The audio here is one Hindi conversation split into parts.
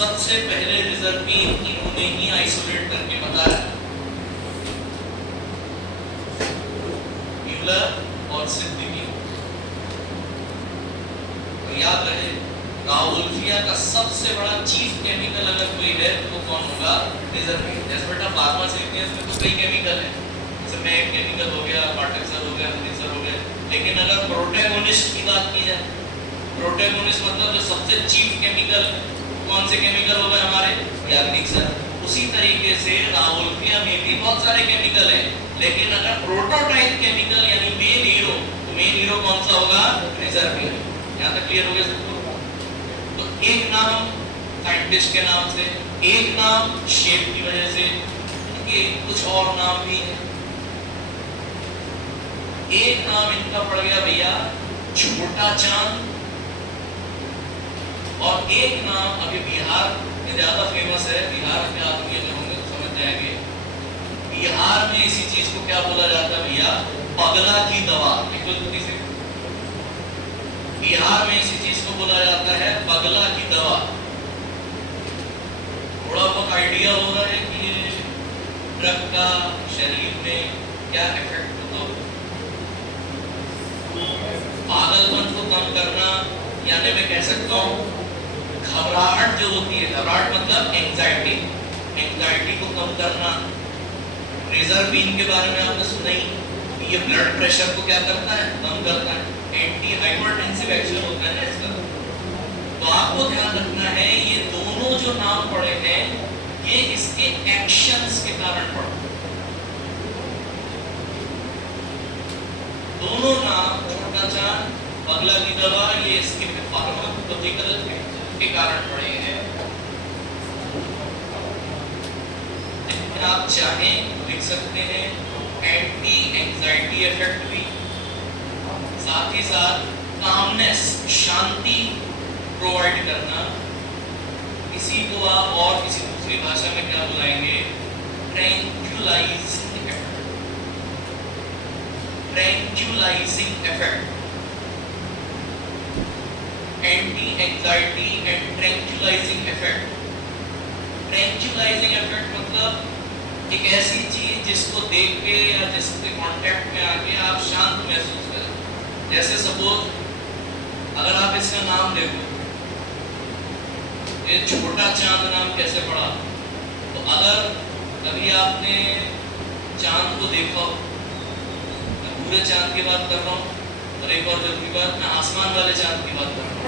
सबसे पहले रिजर्वीन इन्होंने ही आइसोलेट करके बताया, म्यूलर और सिद्दीकी। तो याद रहे राउल्फिया का सबसे बड़ा चीफ केमिकल अगर कोई है तो कौन होगा? रिजर्वीन। जैसे बेटा फार्मास्यूटिकल्स में तो कई केमिकल है, जैसे में एक केमिकल हो गया, पार्टिकल हो गया, मिक्सर हो गया, लेकिन अगर प्रोटैगोनिस्ट की बात की जाए, प्रोटैगोनिस्ट मतलब जो सबसे चीफ केमिकल, कौन से केमिकल हो गए हमारे? या मिक्सर। उसी तरीके से राउल्फिया में भी बहुत सारे केमिकल हैं, लेकिन अगर प्रोटोटाइप केमिकल यानी मेन हीरो, तो मेन हीरो कौन सा होगा? रिजर्वीन। यहाँ तक क्लियर हो गया सबको? तो एक नाम साइंटिस्ट के नाम से, एक नाम शेप की वजह से, कि कुछ और नाम भी है। एक नाम इनका पड़ गया भैया छोटा चांद, और एक नाम अभी बिहार में ज्यादा फेमस है, बिहार के आदमी अगर होंगे तो समझ जाएंगे। बिहार में इसी चीज को क्या बोला जाता है भैया? पगला की दवा। बिहार में इसी चीज को बोला जाता है पगला की दवा। थोड़ा बहुत आइडिया हो रहा है कि ये ड्रग का शरीर में क्या इफेक्ट होता है? पागलपन को कम करना, यानी मैं कह सकता हूँ घबराहट जो होती है, घबराहट मतलब एंजाइटी, एंजाइटी को कम करना। रिजर्वीन के बारे में आपने सुना ही, ये ब्लड प्रेशर को क्या करता है? कम करता है। एंटी हाइपरटेंसिव एक्शन होता है ना इसका। तो आपको ध्यान रखना है ये दोनों जो नाम पड़े हैं ये इसके एक्शंस के कारण पड़े। दोनों नाम छोटा चांद, पगला की दवा, ये इसके फार्माकोलॉजिकल के कारण पड़े हैं। लेकिन आप चाहें लिख सकते हैं एंटी एंजाइटी इफेक्ट भी, साथ ही साथ कामनेस, शांति प्रोवाइड करना। इसी को आप और किसी दूसरी भाषा में क्या बुलाएंगे? Tranquillising effect. Tranquillising effect, anti anxiety and tranquillising effect. Tranquillising effect मतलब एक ऐसी चीज जिसको देख के या जिसके कांटेक्ट में आके आप शांत महसूस करें। जैसे सपोज अगर आप इसका नाम देखो, ये छोटा चांद नाम कैसे पड़ा? तो अगर कभी आपने चांद को देखा, मैं पूरे चांद की बात कर रहा हूँ, और एक और जरूरी बात, मैं आसमान वाले चांद की बात कर रहा हूँ।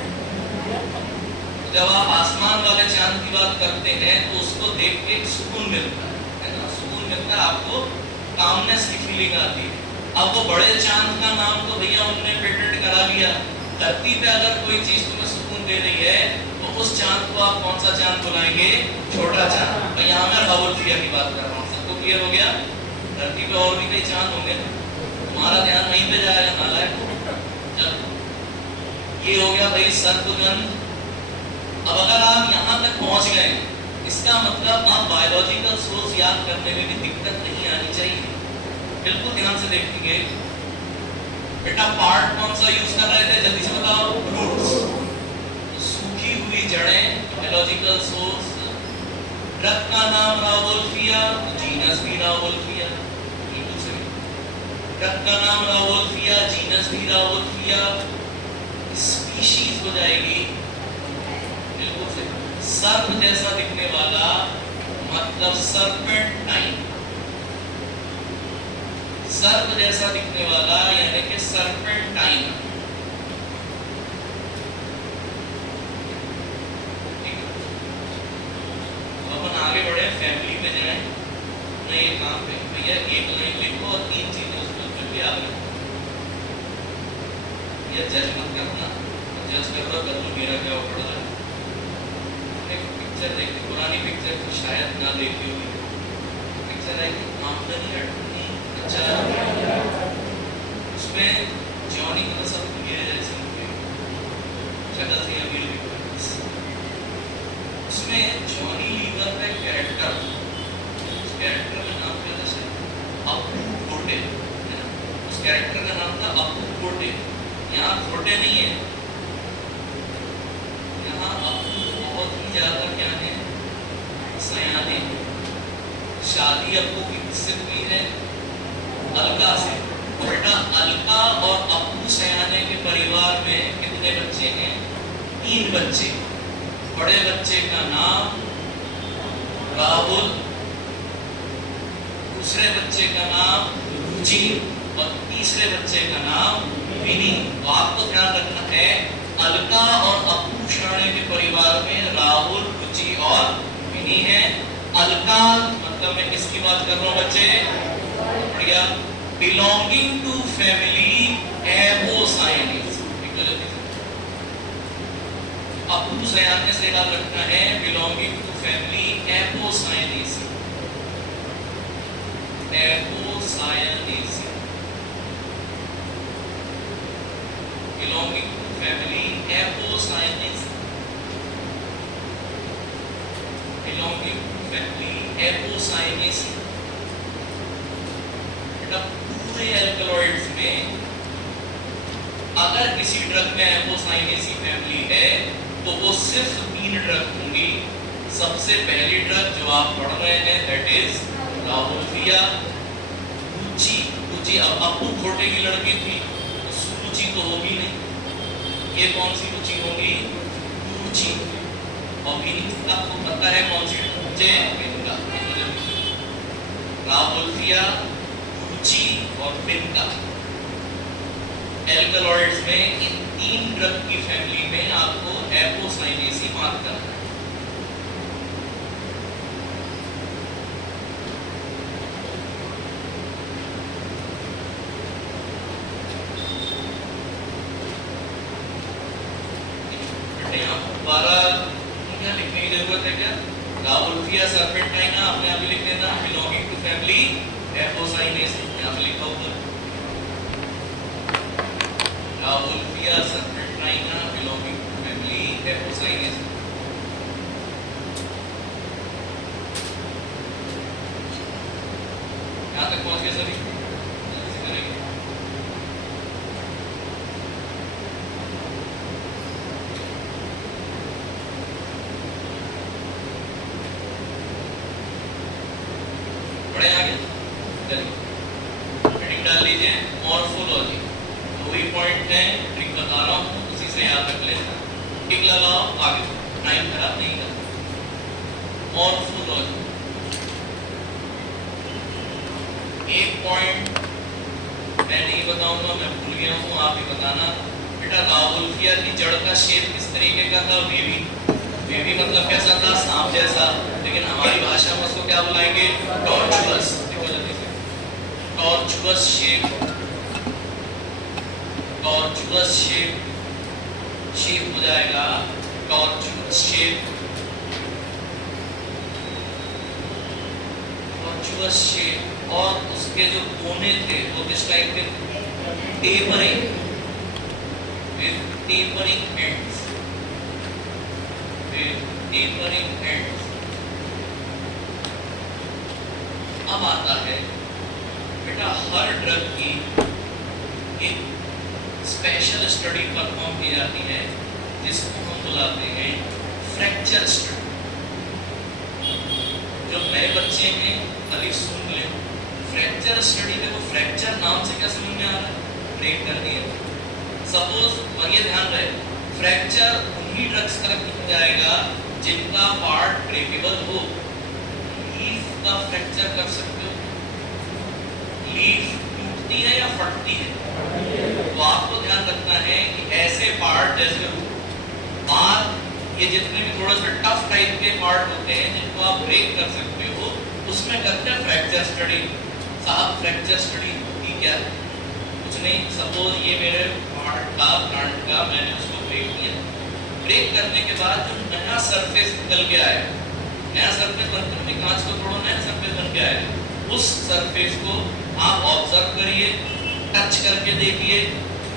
जब आप आसमान वाले चांद की बात करते हैं तो उसको देख के एक सुकून मिलता है ना? सुकून मिलता है, आपको कामनेस की फीलिंग आती है। अब वो बड़े चांद का नाम तो भैया उन्होंने पेटेंट करा लिया। धरती पे अगर कोई चीज तुम्हें सुकून दे रही है तो उस चांद को आप कौन सा चांद बुलाएंगे? छोटा चांद। तो यहाँ मैं राउल्फिया की बात कर रहा हूँ। सबको क्लियर हो गया? धरती पे और भी कई चांद होंगे, तुम्हारा ध्यान वहीं पे जाएगा नालायक। ये हो गया भाई सर्पगंध। अब अगर आप यहाँ तक पहुंच गए, इसका मतलब आप बायोलॉजिकल सोर्स याद करने में भी दिक्कत नहीं आनी चाहिए। बिल्कुल ध्यान से देखेंगे। बेटा पार्ट कौन सा यूज कर रहे थे? जल्दी से बताओ। रूट्स, सूखी हुई जड़ें, बायोलॉजिकल सोर्स। ड्रग का नाम राउल्फिया, जीनस भी राउल्फिया। ड्रग का नाम राउल्फिया, जीनस भी राउल्फिया। स्पीशीज हो जाएगी बिल्कुल से सर्प जैसा दिखने वाला, मतलब सर्पेंटाइन। सर्प जैसा दिखने वाला यानी कि सर्पेंटाइन। अपन आगे बढ़े, फैमिली में जाए। मैं ये काम पे भैया एक लाइन लिखो और 3 चीजें उसको फिर भी आगे ये जज मत करना। जज कर रहा कर लो, मेरा क्या पड़ रहा है। एक पिक्चर देखी, पुरानी पिक्चर तो शायद ना देखी होगी। पिक्चर है कि आमदनी अटनी, अच्छा उसमें जॉनी का सब ये जैसे शक्ल से अमीर भी, उसमें जॉनी लीवर का एक कैरेक्टर, उस कैरेक्टर का नाम क्या था? अप्पू कोटे। उस कैरेक्टर का नाम था अप्पू कोटे। यहाँ खोटे नहीं है, यहाँ अप्पू बहुत ही ज्यादा क्या है, सयाने शादी अप्पू की किससे हुई है? अलका से। तो बेटा अलका और अप्पू सयाने के परिवार में कितने बच्चे हैं? 3 बच्चे। बड़े बच्चे का नाम राहुल, दूसरे बच्चे का नाम रुचि और तीसरे बच्चे का नाम विनी। तो आपको ध्यान रखना है अलका और अप्पू सयाने के परिवार में राहुल, रुचि और विनी है। अलका मतलब मैं किसकी बात कर रहा हूँ बच्चे? बढ़िया। Belonging to family Apocynaceae. अप्पू सयाने से याद रखना है belonging to family Apocynaceae. Apocynaceae belonging to family Apocynaceae. Belonging to family Apocynaceae. पूरे एल्कलॉइड्स में अगर किसी ड्रग में एपोसाइनेसी फैमिली है तो वो सिर्फ 3 ड्रग होंगी। सबसे पहली ड्रग जो आप पढ़ रहे हैं दैट इज राहुल्फिया। रुचि, रुचि अब अप्पू छोटे की लड़की थी तो सुरुचि तो होगी नहीं। ये कौन सी रुचि होगी? रुचि। और विनी आपको पता है कौन सी रुचि? विनका। राहुल्फिया, रुचि और विनका। एल्कलॉइड्स में इन 3 ड्रग की फैमिली में आपको एपोसाइनेसी मार्क करना है। दोबारा क्या लिखने की जरूरत है? क्या राहुल्फिया सर्पेंटाइना आपने अभी लिख देना। बिलोंगिंग टू फैमिली एपोसाइनेसी यहाँ पे लिखा होगा। Rauwolfia serpentina belonging to family Apocynaceae. यहाँ तक पहुंच गए सभी? बड़े आगे हेडिंग डाल लीजिए मॉर्फोलॉजी। 2 ही पॉइंट है, ट्रिक बता रहा हूँ, उसी से याद रख लेना। टिक लगाओ, आगे टाइम खराब नहीं करना। मॉर्फोलॉजी एक पॉइंट मैं नहीं बताऊंगा, मैं भूल गया हूँ, आप ही बताना। बेटा राहुल्फिया की जड़ का शेप किस तरीके का था? वेवी। वेवी मतलब कैसा था? सांप जैसा। लेकिन हमारी भाषा में उसको क्या बुलाएंगे? टॉर्चुअस। देखो जल्दी से, tortuous shape. Tortuous shape, shape हो जाएगा टॉर्चुअस शेप। Tortuous shape. और उसके जो कोने थे वो किस टाइप के? Tapering, with tapering ends, with tapering ends. अब आता है बेटा हर ड्रग की एक स्पेशल स्टडी परफॉर्म की जाती है जिसको हम बुलाते हैं फ्रैक्चर स्टडी। जो नए बच्चे हैं खाली सुन ले, फ्रैक्चर स्टडी में वो फ्रैक्चर नाम से क्या समझ में आ रहा है? ब्रेक कर दिया। सपोज, और ये ध्यान रहे, फ्रैक्चर उन्हीं ड्रग्स का किया जाएगा जिनका पार्ट ब्रेकेबल हो। लीफ का फ्रैक्चर कर सकते हो? लीफ टूटती है या फटती है? तो आपको ध्यान रखना है कि ऐसे पार्ट जैसे बात, ये जितने भी थोड़ा सा टफ टाइप के पार्ट होते हैं जिनको आप ब्रेक कर सकते हो, उसमें करते हैं फ्रैक्चर स्टडी। साहब फ्रैक्चर स्टडी होती क्या? कुछ नहीं, सपोज ये मेरे पार्ट का, प्लांट का, मैंने उसको ब्रेक किया। ब्रेक करने के बाद जो नया सरफेस निकल के आया, नया सरफेस बनकर भी कांच को थोड़ा नया सरफेस बन के आया, उस सरफेस को आप ऑब्जर्व करिए, टच करके देखिए।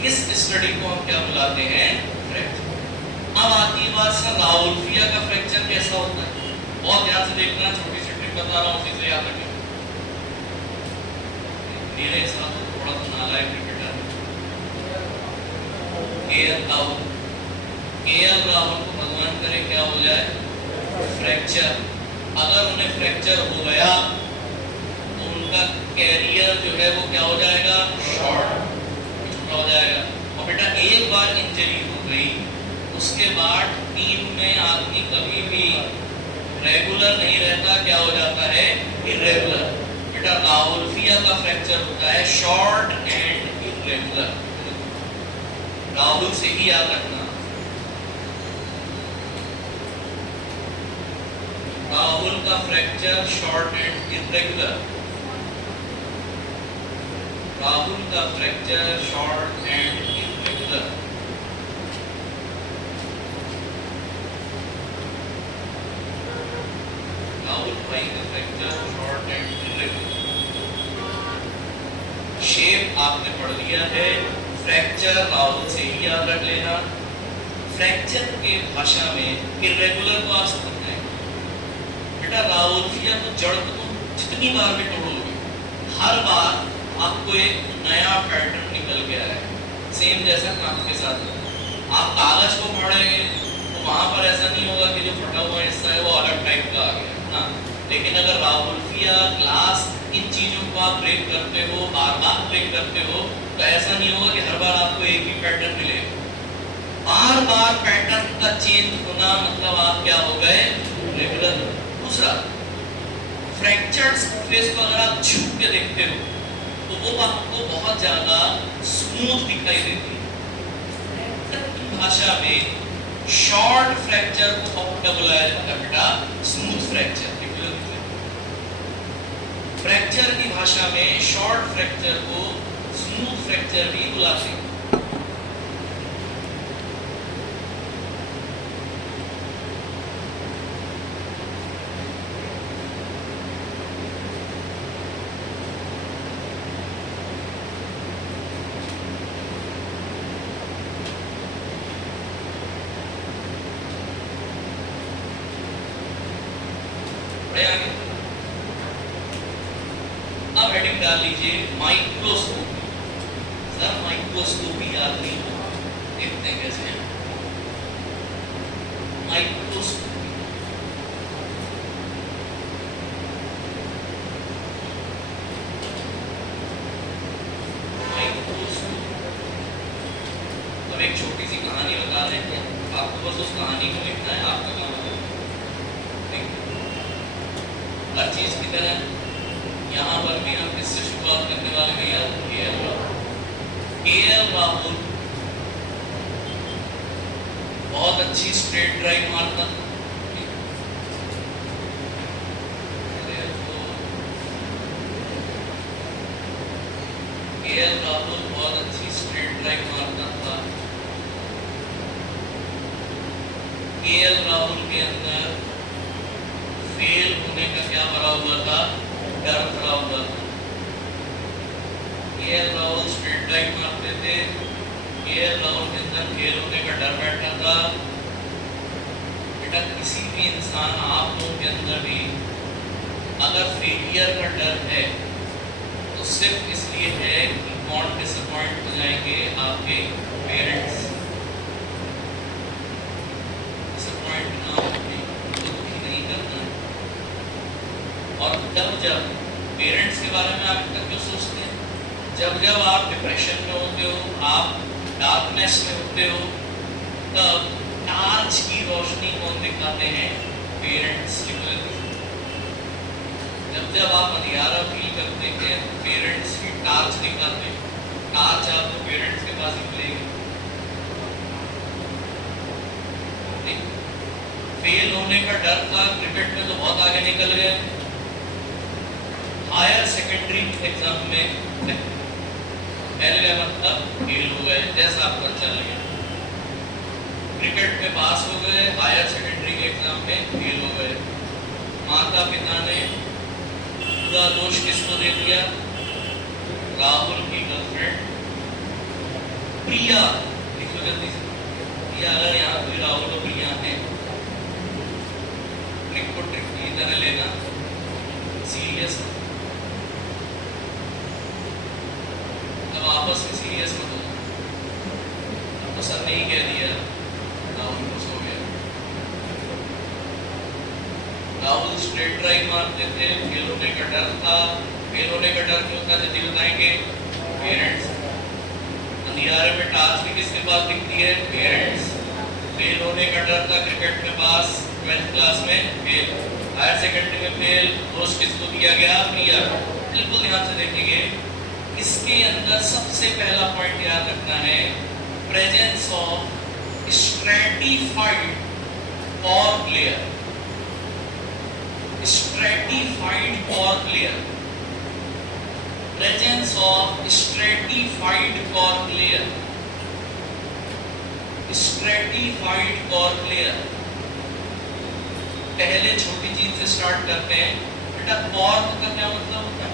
इस स्टडी को हम क्या बुलाते हैं? फ्रैक्चर। अब आती है बात सर राहुल्फिया का फ्रैक्चर कैसा होता है? बहुत ध्यान से देखना, छोटी सी ट्रिक बता रहा हूँ, उसी से याद रखें। मेरे हिसाब से थोड़ा सा नालायक क्रिकेटर केएल राहुल को भगवान करे क्या हो जाए? फ्रैक्चर। अगर उन्हें फ्रैक्चर हो गया तो उनका कैरियर जो है वो क्या हो जाएगा, शॉर्ट, छोटा हो जाएगा। और बेटा एक बार इंजरी हो गई उसके बाद टीम में आदमी कभी भी रेगुलर नहीं रहता, क्या हो जाता है, इरेगुलर। बेटा राहुल्फिया का फ्रैक्चर होता है शॉर्ट एंड इरेगुलर, राहुल से ही याद रखना। राहुल का fracture short and irregular, Rahul का fracture short and irregular. Rahul भाई का fracture short and irregular. Shape आपने पढ़ लिया है, फ्रैक्चर राहुल से ही याद रख लेना। फ्रैक्चर के भाषा में इरेगुलर को आप समझना है। बेटा राहुल्फिया को जड़ को तुम जितनी बार भी तोड़ोगे हर बार आपको एक नया पैटर्न निकल के आएगा, सेम जैसा काम के साथ। आप कागज को पढ़ेंगे तो वहां पर ऐसा नहीं होगा कि जो फटा हुआ हिस्सा है वो अलग टाइप का आ गया ना। लेकिन अगर राहुल्फिया ग्लास इन चीजों को आप ब्रेक करते हो, बार बार ब्रेक करते हो, तो ऐसा नहीं होगा कि हर बार आपको एक ही पैटर्न मिलेगा। बार बार पैटर्न का चेंज होना मतलब आप क्या हो गए, रेगुलर। दूसरा, फ्रैक्चर्ड सरफेस को अगर आप छू के देखते हो तो वो आपको बहुत ज्यादा स्मूथ दिखाई देती है। फ्रैक्चर भाषा में शॉर्ट फ्रैक्चर को क्या बुलाया जाता है बेटा, स्मूथ फ्रैक्चर। फ्रैक्चर की भाषा में शॉर्ट फ्रैक्चर को स्मूथ फ्रैक्चर भी बुलाते हैं। अब हेडिंग डाल लीजिए माइक्रोस्कोपी। सर माइक्रोस्कोपी याद नहीं हो, देखते हैं कैसे है माइक्रोस्कोपी। अब एक छोटी सी कहानी बता रहे हैं, आपको बस उस कहानी को लिखना है, आपका काम है। हर चीज की तरह यहाँ पर भी हम किससे शुरुआत करने वाले भैया, केएल राहुल। केएल राहुल बहुत अच्छी स्ट्रेट ड्राइव मारता था। केएल राहुल बहुत अच्छी स्ट्रेट ड्राइव मारता था। केएल राहुल के अंदर फेल होने का क्या भरा हुआ था, डर भरा हुआ था। केएल राहुल स्ट्रेट ड्राइव मारते थे, केएल राहुल के अंदर फेल होने का डर बैठा था। बेटा किसी भी इंसान, आप लोगों के अंदर भी अगर फेलियर का डर है तो सिर्फ इसलिए है कि कौन डिसअपॉइंट हो जाएंगे, आपके पेरेंट्स। डिसअपॉइंट ना होने तो दुखी नहीं करना। और जब पेरेंट्स के बारे में आप तक जो सोचते हैं, जब आप डिप्रेशन में होते हो, आप डार्कनेस में होते हो, तब टार्च की रोशनी कौन दिखाते हैं, पेरेंट्स। जब आप अंधियारा फील करते हैं, पेरेंट्स की टार्च दिखाते हैं। टार्च आपको पेरेंट्स के पास ही मिलेगी। फेल होने का डर था, क्रिकेट में तो बहुत आगे निकल गए। हायर सेकेंडरी एग्जाम में पहले मतलब फेल हो गए, जैसा आपको अच्छा लगे। क्रिकेट में पास हो गए, हायर सेकेंडरी के एग्जाम में फेल हो गए। माता पिता ने पूरा दोष किसको दे दिया, राहुल की गर्लफ्रेंड प्रिया। लिखो जल्दी से, प्रिया। अगर यहाँ कोई राहुल और प्रिया है, ट्रिक को ट्रिक की तरह लेना, सीरियस तब आपस में सीरियस मत हो। आपको सर ने ही कह दिया राहुल खुश हो गया। राहुल स्ट्रेट ड्राइव मारते थे, फेल होने का डर था। फेल होने का डर क्यों था जल्दी बताएंगे? पेरेंट्स। अंधियारे में टार्च भी किसके पास दिखती है? पेरेंट्स। फेल होने का डर था क्रिकेट में पास, 12th क्लास में फेल, हायर सेकेंडरी में फेल, दोष किसको दिया गया? प्रिया। बिल्कुल ध्यान से देखेंगे, इसके अंदर सबसे पहला पॉइंट याद रखना है, प्रेजेंस ऑफ स्ट्रेटिफाइड और प्लेयर। स्ट्रेटिफाइड और player, presence of stratified core layer, stratified core layer। पहले छोटी चीज से स्टार्ट करते हैं बेटा। कॉर्क का क्या मतलब होता है?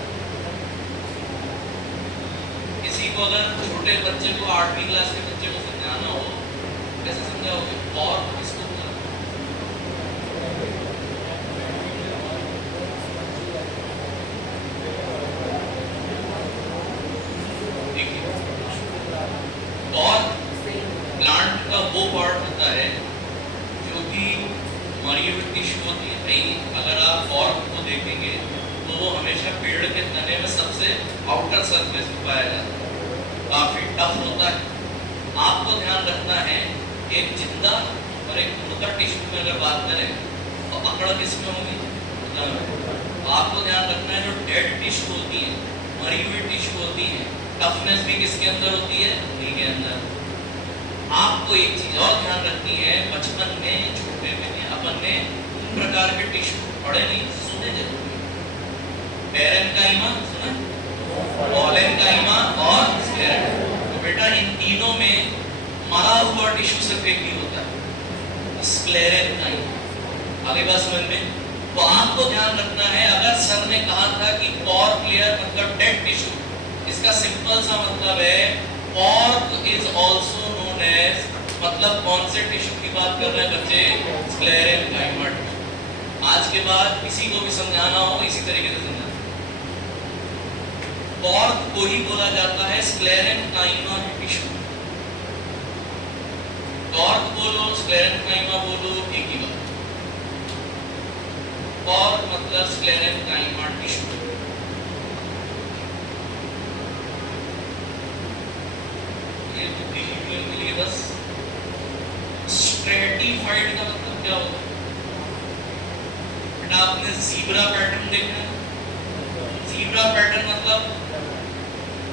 किसी को अगर छोटे बच्चे को 8वीं क्लास के बच्चे को समझाना हो, कैसे समझाओगे? कॉर्क किसको बोलते हैं? और प्लांट का वो पार्ट होता है जो कि मरी हुई टिश्यू होती है। नहीं, अगर आप कॉर्क को देखेंगे तो वो हमेशा पेड़ के तने में सबसे आउटर सरफेस में पाया जाता है, काफी टफ होता है। आपको ध्यान रखना है, एक जिंदा और एक मुर्दा टिश्यू में अगर बात करें तो अकड़ किसमें होगी? आपको ध्यान रखना है, जो डेड टिश्यू होती है, मरी हुई टिश्यू होती है, टफनेस भी किसके अंदर होती है? उन्हीं के अंदर। आपको एक चीज और ध्यान रखनी है, बचपन में छोटे में अपन ने इन प्रकार के टिश्यू पढ़े नहीं, सुने जरूर। पेरेन्काइमा सुना, पॉलेन्काइमा और स्क्लेरेंकाइमा। तो बेटा इन तीनों में मरा हुआ टिश्यू सिर्फ एक ही होता है, स्क्लेरेन्काइमा। आगे बात समझ में? तो आपको ध्यान रखना है, अगर सर ने कहा था कि कॉर्क लेयर मतलब डेड टिश्यू, इसका सिंपल सा मतलब है cork is also known as, मतलब कौन से टिश्यू की बात कर रहे हैं बच्चे? स्क्लेरेन्काइमा। आज के बाद किसी को भी समझाना हो इसी तरीके से समझाना। कॉर्क को ही बोला जाता है स्क्लेरेन्काइमा टिश्यू। कॉर्क बोलो, स्क्लेरेन्काइमा बोलो, एक ही बात। कॉर्क मतलब स्क्लेरेन्काइमा टिश्यू। ये बुद्धिजीवियों के लिए बस। स्ट्रेटिफाइड का मतलब क्या होता है? बेटा आपने ज़ीब्रा पैटर्न देखा है? ज़ीब्रा पैटर्न मतलब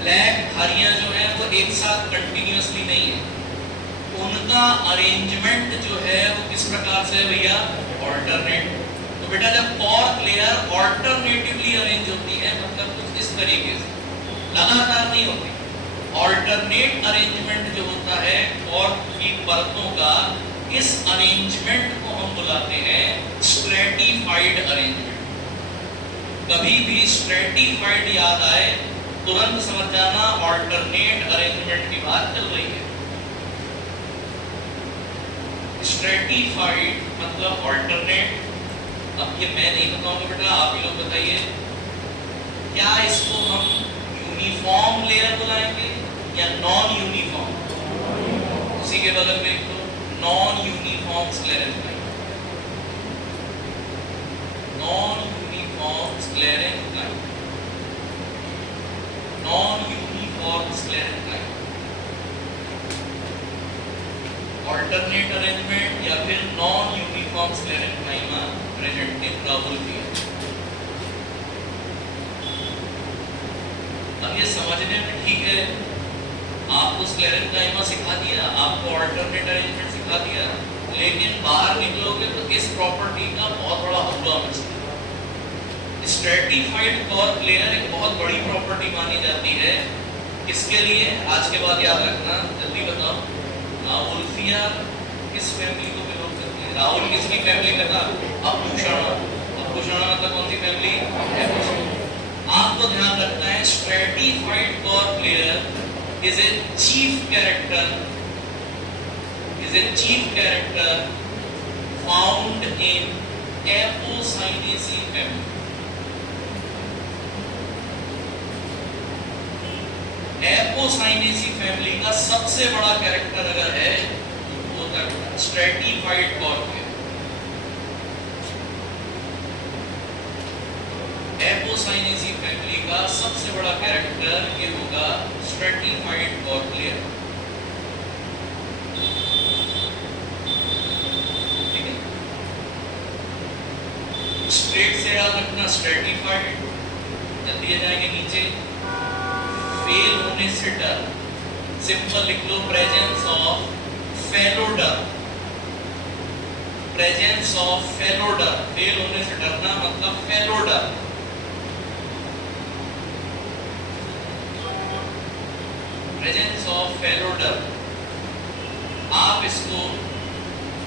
ब्लैक धारियां जो है वो एक साथ कंटिन्यूअसली नहीं है, उनका अरेंजमेंट जो है वो किस प्रकार से है भैया? ऑल्टरनेट। तो बेटा जब कॉर्क लेयर ऑल्टरनेटिवली अरेंज होती है, मतलब कुछ इस तरीके से, लगातार नहीं होती, ऑल्टरनेट अरेंजमेंट जो होता है कॉर्क की परतों का, इस अरेंजमेंट को हम बुलाते हैं स्ट्रेटिफाइड अरेंजमेंट। कभी भी स्ट्रेटिफाइड याद आए तुरंत समझ जाना ऑल्टरनेट अरेंजमेंट की बात चल रही है। स्ट्रेटिफाइड मतलब ऑल्टरनेट। अब ये मैं नहीं बताऊंगा बेटा, आप ही लोग बताइए, क्या इसको हम यूनिफॉर्म लेयर बुलाएंगे या नॉन यूनिफॉर्म? उसी के बगल में तो non uniform sclerenchyma, non uniform sclerenchyma, non uniform sclerenchyma. Alternate arrangement या फिर non uniform sclerenchyma present in rauwolfia. अब ये समझने में ठीक है, आपको स्क्लेरेन्काइमा सिखा दिया, आपको ऑल्टरनेट अरेंजमेंट सिखा दिया, लेकिन बाहर निकलोगे तो इस प्रॉपर्टी का बहुत बड़ा हल्ला मचता। स्ट्रेटिफाइड कॉर्क लेयर एक बहुत बड़ी प्रॉपर्टी मानी जाती है। किसके लिए? आज के बाद याद रखना, जल्दी बताओ। राहुल्फिया किस फैमिली को बिलोंग करती है? राहुल किसकी फैमिली का था? अपूषणा। अपूषणा मतलब कौन सी फैमिली? आपको ध्यान रखना है, stratified cork layer is a chief character, is a chief character found in Apocynaceae family. Apocynaceae family का सबसे बड़ा कैरेक्टर अगर है वो होता है stratified cork layer. Apocynaceae family का सबसे बड़ा कैरेक्टर ये होगा स्ट्रेटिफाइड कॉर्क्लिया। ठीक है, स्ट्रेट से याद रखना स्ट्रेटिफाइड, जब दिए जाएंगे नीचे फेल होने से डर, सिंपल लिख लो प्रेजेंस ऑफ फेलो डर, प्रेजेंस ऑफ फेलो डर, फेल होने से डरना मतलब फेलो डर। प्रेजेंस ऑफ फेलो डर, आप इसको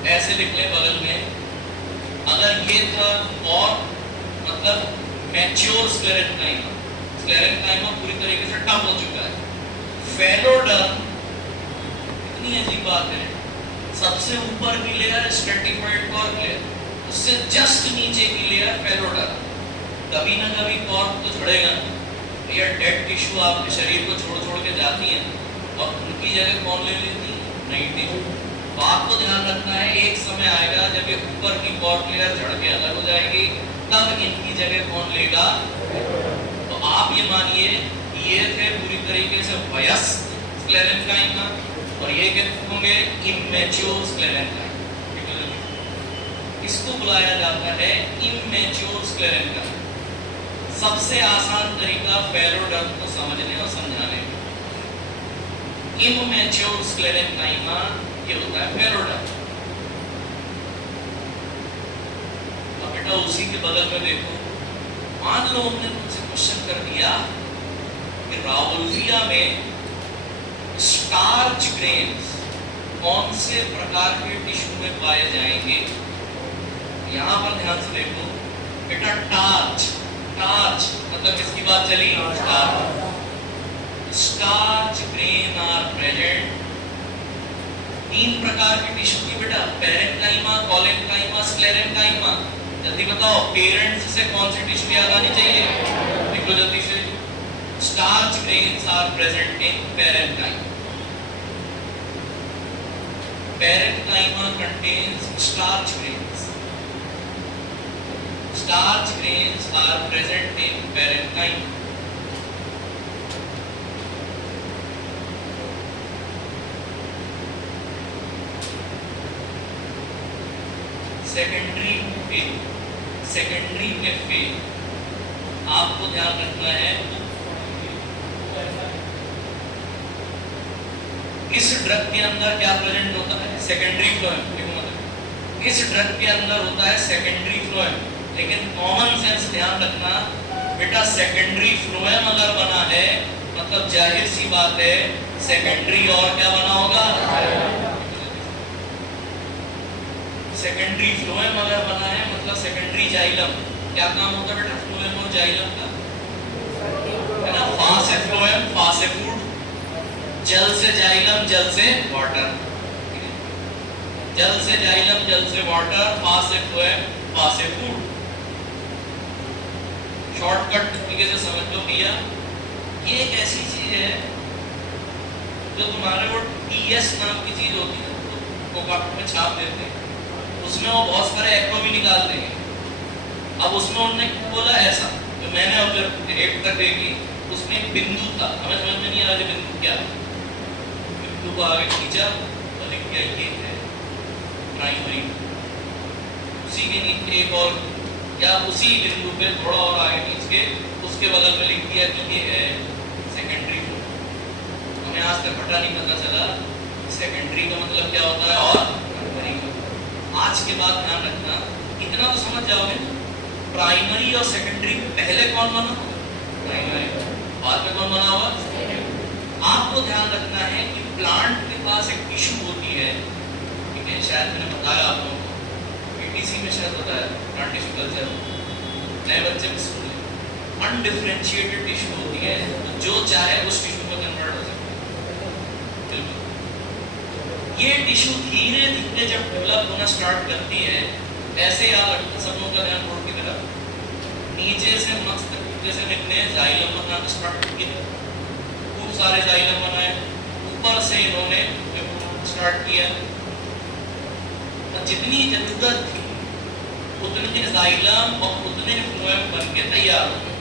ऐसे लिख लें बगल में, अगर ये था और मतलब मैच्योर स्क्लेरेंकाइमा, स्क्लेरेंकाइमा पूरी तरीके से टफ हो चुका है। फेलो डर इतनी अजीब बात है, सबसे ऊपर की लेयर स्ट्रेटिफाइड कॉर्क लेयर, उससे जस्ट नीचे की लेयर फेलो डर। कभी ना कभी कॉर्क तो झड़ेगा, ये डेड टिश्यू आपके शरीर को छोड़ छोड़ के जाती है और उनकी जगह कौन ले लेती है? नई टिश्यू। तो आपको ध्यान रखना है, एक समय आएगा जब ये ऊपर की कॉर्क लेयर झड़ के अलग हो जाएगी, तब इनकी जगह कौन लेगा? तो आप ये मानिए ये थे पूरी तरीके से वयस्क स्क्लेरेंकाइमा और ये कितने होंगे? Immature sclerenchyma. इसको बुलाया जाता है इमेच्योर स्क्लेरेंकाइमा। सबसे आसान तरीका फेलो डर को समझने और समझाने में, इमेच्योर स्क्लेरेंकाइमा ये होता है फेलो डर। अब बेटा उसी के बगल में देखो, मान लो हमने तुमसे क्वेश्चन कर दिया कि रावुल्फिया में स्टार्च ग्रेन्स कौन से प्रकार के टिश्यू में पाए जाएंगे? यहां पर ध्यान से देखो बेटा, टार्च, टार्च मतलब किसकी बात चली? Starch grain are present. तीन प्रकार के टिश्यू की बेटा, पैरेन्काइमा, कोलेन्काइमा, स्क्लेरेन्काइमा। जल्दी बताओ, पेरेंट्स से कौन सी टिश्यू याद आनी चाहिए? लिखो जल्दी से। Starch grains are present in parenchyma. Parenchyma contains starch grains. Starch grains are present in parenchyma. Secondary fail, secondary में फेल आपको ध्यान रखना है। इस ड्रग के अंदर क्या प्रेजेंट होता है? Secondary phloem. इस ड्रग के अंदर होता है सेकेंडरी फ्लोएम, लेकिन कॉमन सेंस ध्यान रखना बेटा, सेकेंडरी फ्लोएम अगर बना है मतलब जाहिर सी बात है सेकेंडरी और क्या बना होगा? सेकेंडरी फ्लोएम अगर बना है मतलब सेकेंडरी जाइलम। क्या काम होता है बेटा फ्लोएम और जाइलम का? है ना, फा से फ्लोएम, फा से फूड, जल से जाइलम, जल से वाटर। जल से जाइलम, जल से वाटर, फा से फ्लोएम, फा से फूड। शॉर्टकट तरीके से समझ लो भैया, ये एक ऐसी चीज है जो तुम्हारे वो टीएस नाम की चीज होती है, वो कागज में छाप देते हैं, उसमें वो बहुत सारे एक्रो भी निकाल देंगे। अब उसमें उन्होंने बोला ऐसा, तो मैंने अब जब एक तक देखी उसमें एक बिंदु था, हमें समझ में नहीं आ रहा बिंदु क्या है। बिंदु को आगे खींचा और लिख दिया ये है प्राइमरी। उसी के नीचे एक और या उसी बिंदु पे थोड़ा और आगे खींच के उसके बगल में लिख दिया कि ये है सेकेंडरी। हमें आज तक पता नहीं पता चला सेकेंडरी का मतलब क्या होता है और प्राइमरी का। आज के बाद ध्यान रखना, इतना तो समझ जाओगे ना, प्राइमरी और सेकेंडरी पहले कौन बना? प्राइमरी। बाद में कौन बना हुआ? आपको ध्यान रखना है कि प्लांट के पास एक टिश्यू होती है, ठीक है, शायद मैंने बताया आप लोगों को, पीटीसी में शायद बताया, प्लांट टिश्यू कल्चर, नए बच्चे में स्कूल में अनडिफरेंशिएटेड टिश्यू होती है, तो जो चाहे उस टिश्यू में कन्वर्ट हो सकता है। बिल्कुल, ये टिश्यू धीरे धीरे जब डेवलप होना स्टार्ट करती है, ऐसे याद रखना, सब लोगों का ध्यान बोर्ड की तरफ, नीचे से मस्तक जैसे निकले जाइलम बनाना स्टार्ट किया, खूब सारे जाइलम बनाए, ऊपर से इन्होंने स्टार्ट किया, जितनी जरूरत थी उतने जाइलम और उतने फ्लोएम बन के तैयार हो गए।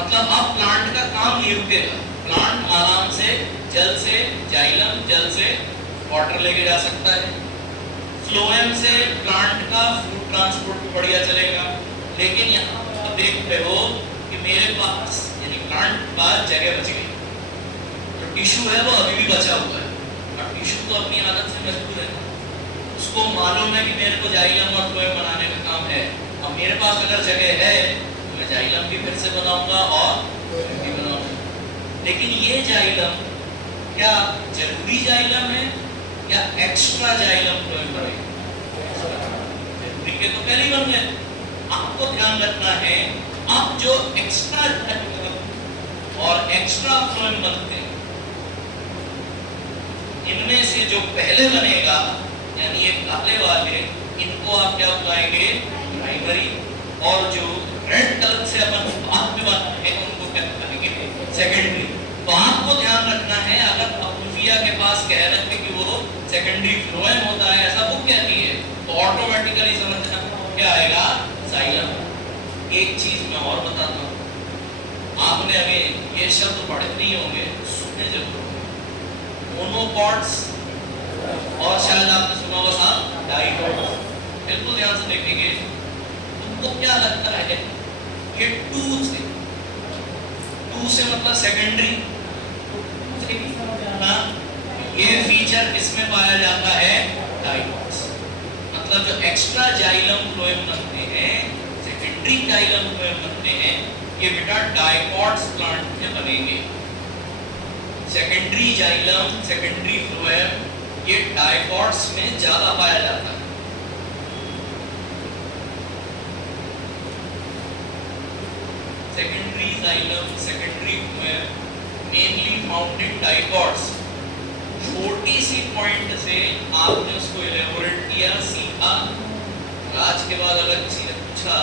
मतलब अब प्लांट का काम नहीं रुकेगा, प्लांट आराम से जल से जाइलम, जल से वाटर लेके जा सकता है। फ्लोएम से प्लांट का फूड ट्रांसपोर्ट भी बढ़िया चलेगा। लेकिन यहाँ आप देख रहे हो कि मेरे पास यानी प्लांट के पास जगह बच गई, तो टिश्यू है वो अभी भी बचा हुआ है, और टिश्यू तो अपनी आदत से मजबूर है, उसको मालूम है कि मेरे को जाइलम और फ्लोएम बनाने का काम है। अब मेरे पास अगर जगह है तो मैं जाइलम भी फिर से बनाऊंगा और फ्लोएम भी बनाऊंगा। लेकिन ये जाइलम क्या जरूरी जाइलम है या एक्स्ट्रा जाइलम फ्लोएम बनेगा? जरूरी के तो पहले ही बन गए। आपको ध्यान रखना है, अब जो एक्स्ट्रा जाइलम और एक्स्ट्रा फ्लोएम बनते हैं, इनमें से जो पहले बनेगा यानी ये काले वाले, इनको आप क्या बुलाएंगे? प्राइमरी। और जो रेड कलर से अपन बाद में बनाएंगे उनको क्या बुलाएंगे? सेकेंडरी। तो आपको ध्यान रखना है, अगर अपुल्फिया के पास कह रहे थे कि वो सेकेंडरी फ्लोएम होता है, ऐसा बुक कहती है, तो ऑटोमेटिकली समझना क्या आएगा? जाइलम। एक चीज मैं और बताता हूँ, आपने अभी ये शब्द पढ़े नहीं होंगे, सुने जरूर, मोनोकॉट्स, और शायद आपने सुना होगा था डाइकॉट्स। बिल्कुल ध्यान से देखेंगे, तुमको क्या लगता है कि टू से मतलब सेकेंडरी, ये फीचर किसमें पाया जाता है? डाइकॉट्स। मतलब जो एक्स्ट्रा जाइलम फ्लोएम बनते हैं, सेकेंडरी जाइलम फ्लोएम बनते हैं, ये बेटा डाइकॉट्स प्लांट में बनेंगे। सेकेंडरी जाइलम, सेकेंडरी फ्लोएम ये डाइकॉट्स में ज्यादा पाया जाता है। Secondary xylem, secondary phloem mainly found in dicots. छोटी सी पॉइंट से आपने उसको इलेबोरेट किया, सीखा। आज के बाद अगर किसी ने पूछा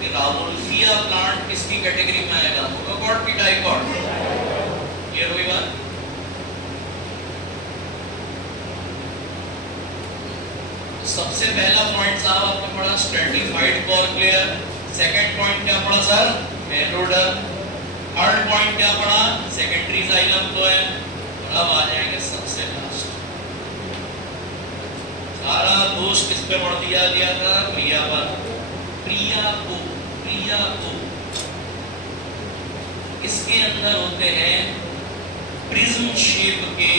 कि रावोल्फिया प्लांट किसकी कैटेगरी में आएगा, मोनोकॉट की डाइकॉट, क्लियर हुई बात? सबसे पहला पॉइंट साहब आपने पढ़ा स्ट्रेटिफाइड कॉर्क्लियर। सेकंड पॉइंट क्या पढ़ा सर? मेलोडर्म। थर्ड पॉइंट क्या पढ़ा? Secondary xylem phloem. और अब आ जाएंगे सबसे लास्ट। सारा दोष किस पे पढ़ दिया गया था? प्रिया पर। प्रिया को इसके अंदर होते हैं प्रिज्म शेप के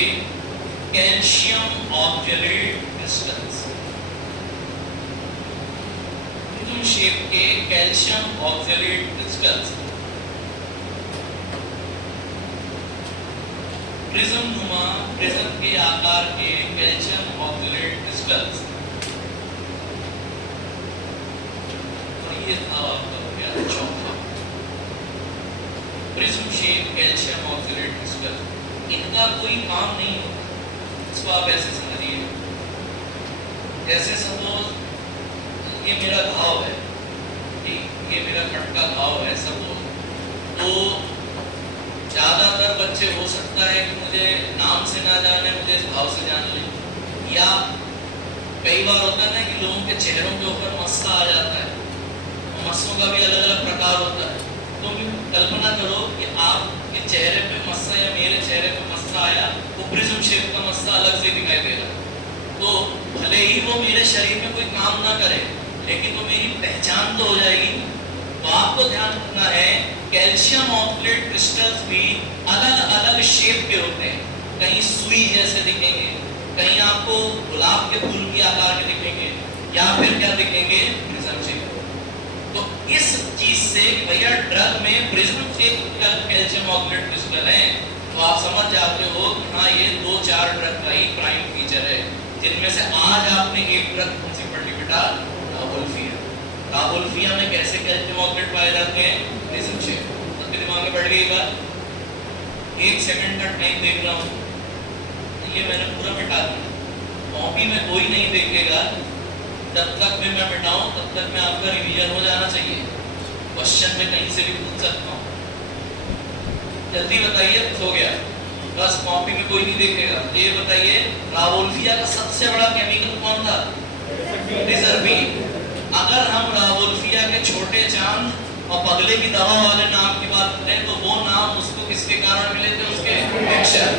कैल्शियम ऑक्जेलेट क्रिस्टल्स। शेप के कैल्शियम ऑक्जेलेट क्रिस्टल्स, प्रिज्म नुमा, प्रिज्म के आकार के कैल्शियम ऑक्जेलेट क्रिस्टल्स। और ये था आपका हो गया चौथा, prism shape calcium oxalate crystal. इनका कोई काम नहीं होता, इसको आप ऐसे समझिए, जैसे सपोज ये मेरा घाव है, ये मेरा खटका घाव है सपोज, तो ज्यादातर बच्चे हो सकता है कि मुझे नाम से ना जाने, मुझे इस घाव से जान लें, या कई बार होता है ना कि लोगों के चेहरों के ऊपर मस्सा आ जाता है, तो मस्सों का भी अलग अलग प्रकार होता है। तो कल्पना करो कि आपके चेहरे पे मस्सा या मेरे चेहरे पे मस्सा आया, वो प्रिज्म शेप का मस्सा अलग से दिखाई दे रहा है, तो भले ही वो मेरे शरीर में कोई काम ना करे, लेकिन वो मेरी पहचान तो हो जाएगी। तो आपको ध्यान रखना है, कैल्शियम ऑक्जेलेट क्रिस्टल्स भी अलग अलग शेप के होते हैं, कहीं सुई जैसे दिखेंगे, कहीं आपको गुलाब के फूल की आकार के दिखेंगे, या फिर क्या दिखेंगे? Prism shape. तो इस चीज से भैया ड्रग में प्रिज्म शेप का कैल्शियम ऑक्जेलेट क्रिस्टल है, तो आप समझ जाते हो कि हाँ ये 2-4 ड्रग का ही प्राइम फीचर है, जिनमें से आज आपने एक ड्रग कौन सी पढ़ी बेटा? रावोल्फिया। रावोल्फिया में कैसे कैल्शियम ऑक्जेलेट पाए जाते हैं? Prism shape. आपके दिमाग में बैठ गई बात? 1 सेकंड का टाइम देख रहा हूँ, ये मैंने पूरा मिटा दिया, कॉपी में कोई नहीं देखेगा, जब तक भी मैं मिटाऊं तब तक में आपका रिवीजन हो जाना चाहिए, क्वेश्चन में कहीं से भी पूछ सकता हूँ। जल्दी बताइए, हो गया, बस कॉपी में कोई नहीं देखेगा। ये बताइए रावोल्फिया का सबसे बड़ा केमिकल कौन था? रिजर्बिन। अगर हम रावोल्फिया के छोटे चांद और पगले की दवा वाले नाम की बात करें तो वो नाम उसको किसके कारण मिले थे? उसके अक्षर।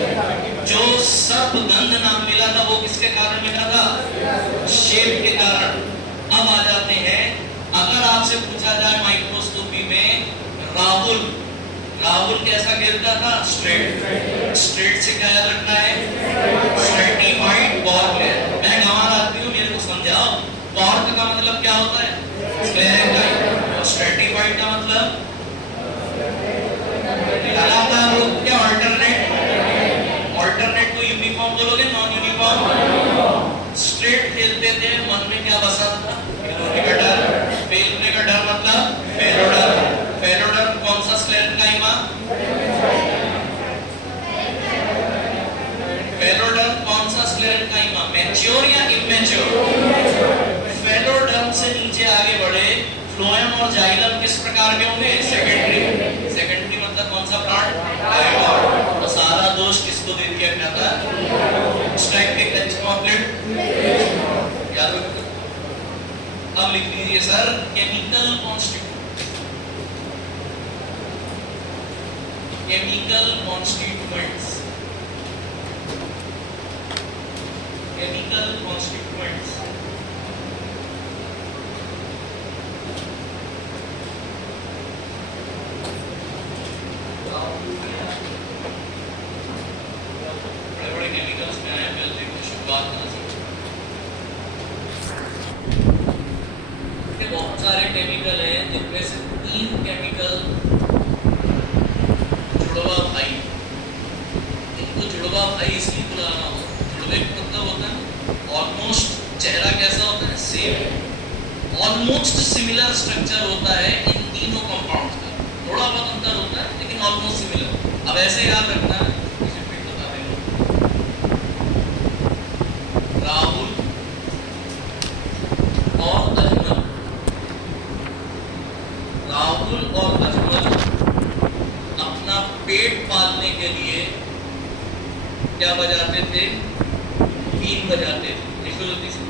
जो सर्पगंध नाम मिला था वो किसके कारण मिला था? शेप के कारण। अब आ जाते हैं, अगर आपसे पूछा जाए माइक्रोस्कोपी में राहुल राहुल कैसा गिरता था? स्ट्रेट। स्ट्रेट से क्या याद रखना है? स्ट्रेटिफाइड पॉर्क है। मैं गंवार आती हूँ, मेरे को समझाओ पॉर्क का मतलब क्या होता है? स्क्लेरेटाइड। और स्ट्रेटिफाइड का मतलब लगातार रुक के ऑल्टरनेट। ऑल्टरनेट को यूनिफॉर्म बोलोगे, नॉन यूनिफॉर्म? स्ट्रेट खेलते थे, मन में क्या बसा था? फेल होने का डर। फेल होने का डर मतलब फेलोडर। फेलोडर कौन सा स्क्लेरेटाइमा? फेलोडर कौन सा स्क्लेरेटाइमा? मैच्योर या इमैच्योर? फेलोडर्म से नीचे आगे बढ़े फ्लोएम और जाइलम किस प्रकार के होंगे? सेकेंडरी। सेकेंडरी मतलब कौन सा प्लांट? डायोड। तो सारा दोष किसको दे दिया गया था? स्टैटिक एक्सप्लिट। याद रखो। अब लिख लीजिए sir, chemical constituents. Chemical constituents. Chemical constituents. बड़े-बड़े केमिकल्स में आए, पहले देखो शुरुआत कहाँ से। बहुत सारे केमिकल हैं, जिनमें से 3 केमिकल जुड़वा भाई। इनको जुड़वा भाई इसलिए बुलाना हो, जुड़वे का मतलब होता है ऑलमोस्ट, चेहरा कैसा होता है? सेम। ऑलमोस्ट सिमिलर स्ट्रक्चर होता है इन तीनों कंपाउंड्स का। थोड़ा बहुत अंतर होता है लेकिन ऑलमोस्ट सिमिलर। अब ऐसे याद रखना है, राहुल और अजमल। राहुल और अजमल अपना पेट पालने के लिए क्या बजाते थे? बीन बजाते थे। लिखो जल्दी से।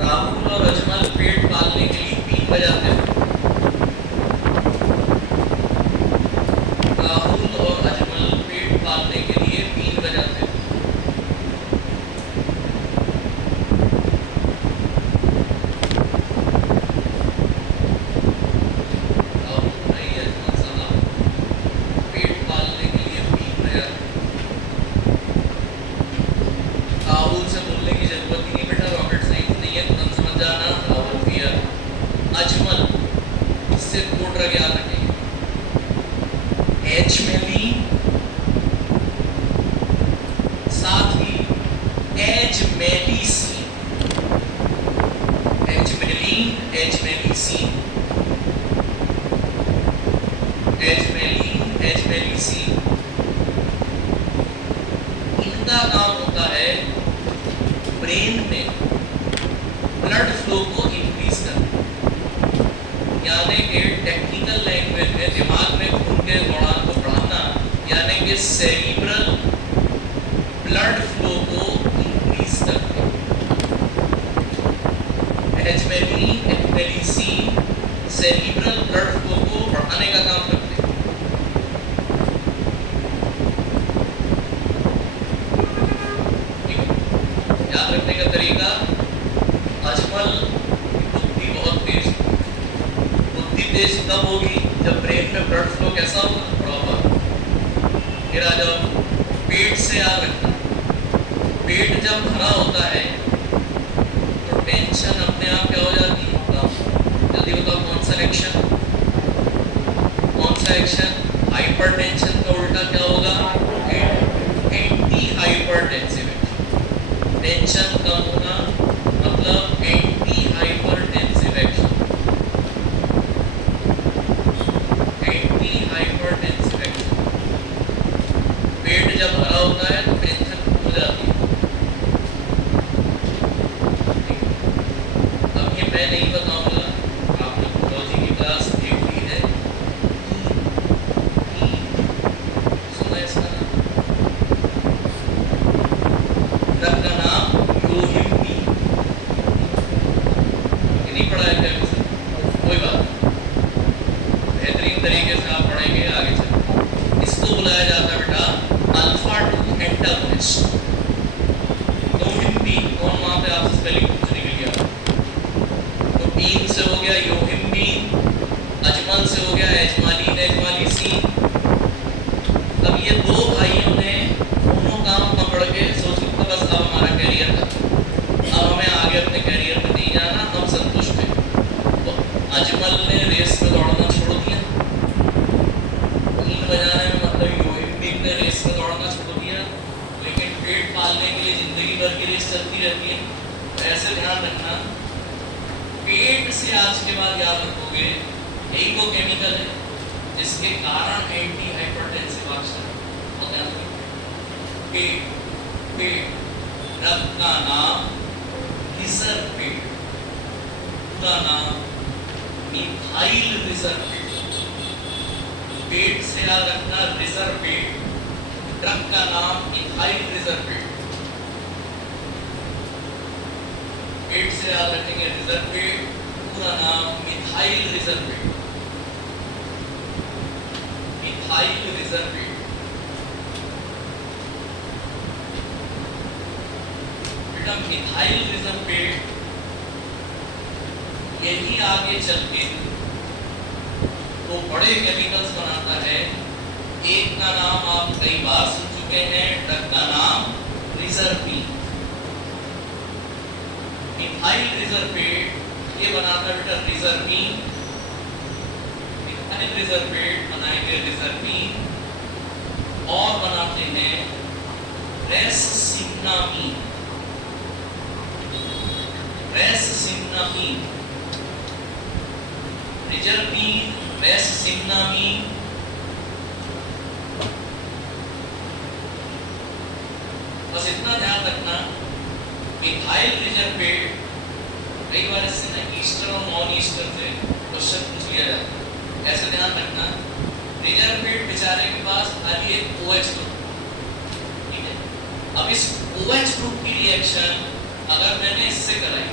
राहुल और अजमल पेट पालने के लिए बीन बजाते थे। राहुल और अजमल पेट पालने के लिए बीन बजाते थे। इनका काम होता है ब्रेन में ब्लड फ्लो को इंक्रीज करना, यानी कि टेक्निकल लैंग्वेज में दिमाग में खून के दौरान को बढ़ाना, यानी कि सेरिब्रल ब्लड फ्लो को इंक्रीज करना। Ajmaline, ajmalicine cerebral blood flow को बढ़ाने का काम करते हैं। याद रखने का तरीका, अजमल की बुद्धि बहुत तेज। बुद्धि तेज तब होगी जब ब्रेन में ब्लड फ्लो कैसा होगा? प्रॉपर। फिर आ जाओ, पेट से याद रखना, पेट जब भरा होता है तो टेंशन अपने आप क्या हो जाती है? जल्दी बताओ कौन सा एक्शन? कौन सा एक्शन? हाइपरटेंशन का उल्टा क्या होगा? Anti hypertensive action. टेंशन कम होना मतलब anti hypertensive action. Anti hypertensive action. पेट जब भरा होता है तो टेंशन हो जाती है। अब ये मैं नहीं बताऊंगा, आपने बायोलॉजी की क्लास देखी है। सुना है इसका नाम? ड्रग का नाम लोहिप्टी। ये नहीं पढ़ा है क्या? कोई बात नहीं। तरीके से आप पढ़ेंगे आगे चल। इसको बुलाया जाता है बेटा अल्फा 2 एंटागोनिस्ट। योहिम्बीन, कौन वहां पे आपसे स्पेलिंग पूछने के लिए आया? तो बीन से हो गया योहिम्बीन, अजमल से हो गया एजमालीन एजमालीसीन। अब ये दो भाइयों ने दोनों काम पकड़ के सोच लिया बस अब हमारा कैरियर था, अब हमें आगे अपने कैरियर में नहीं जाना, हम संतुष्ट हैं। तो अजमल ने रेस में दौड़ना छोड़ दिया, बीन बजाने में मतलब योहिम्बीन ने रेस में दौड़ना छोड़ दिया, लेकिन पेट पालने के लिए जिंदगी भर की रेस चलती रहती है। तो ऐसे ध्यान रखना, पेट से आज के बाद याद रखोगे यही वो केमिकल है जिसके कारण एंटी हाइपरटेंसिव एक्शन होता है। पेट, पेट, रक्त का नाम रिजर्वेट, पूरा नाम मिथाइल रिजर्वेट। पेट से याद रखना रिजर्वेट, ड्रग का नाम मिथाइल रिजर्वेट। पेट से याद रखेंगे रिजर्वेट, पूरा नाम मिथाइल रिजर्वेट, मिथाइल रिजर्वेट। बेटा मिथाइल रिजर्वेट यही आगे चल के तो बड़े केमिकल्स बनाता है। एक का नाम आप कई बार सुन चुके हैं, ड्रग का नाम रिजर्वीन। मिथाइल रिजर्वेट ये बनाता बेटा रिजर्वीन, मिथाइल रिजर्वेट बनाएंगे रिजर्वीन, और बनाते हैं रेससिनामीन, रेससिनामीन, रिजर्वीन, रेससिनामीन। बस इतना ध्यान रखना, मिथाइल रिजर्वेट कई बार इससे ना ईस्टर और नॉन ईस्टर से क्वेश्चन पूछ लिया जाता है। ऐसे ध्यान रखना, रिजर्वेट बेचारे के पास खाली एक OH ग्रुप, ठीक है। अब इस OH ग्रुप की रिएक्शन अगर मैंने इससे कराई,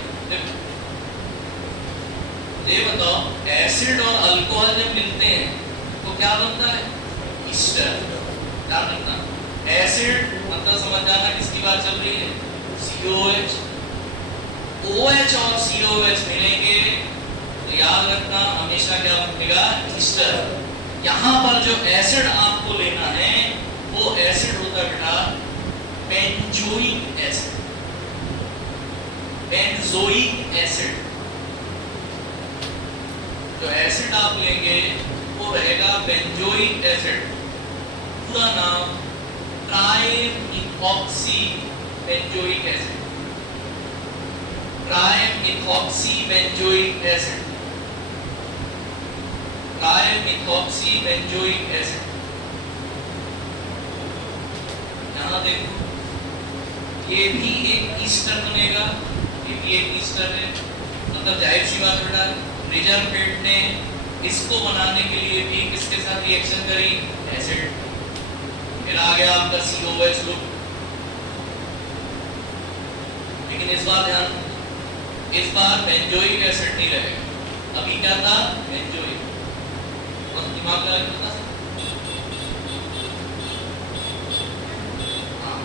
ये बताओ एसिड और अल्कोहल जब मिलते हैं तो क्या बनता है? ईस्टर। क्या बनता है? एसिड मतलब समझ जाना किसकी बात चल रही है? COH। OH और COH मिलेंगे तो याद रखना हमेशा क्या बनेगा? ईस्टर। यहाँ पर जो एसिड आपको लेना है वो एसिड होता है बेटा बेंजोइक एसिड, बेंजोइक एसिड। जो एसिड आप लेंगे वो रहेगा बेंजोइक एसिड, पूरा नाम trimethoxy benzoic acid, trimethoxy benzoic acid, trimethoxy benzoic acid. यहाँ देखो ये भी एक ईस्टर बनेगा, ये भी एक ईस्टर है, मतलब जाहिर सी बात बेटा रिजर्वेट ने इसको बनाने के लिए भी किसके साथ रिएक्शन करी? एसिड। फिर आ गया आपका COH ग्रुप। लेकिन इस बार ध्यान, इस बार बेंजोइक एसिड नहीं रहेगा। अभी क्या था? बेंजोइक। और दिमाग लगा के बता सकते? हाँ,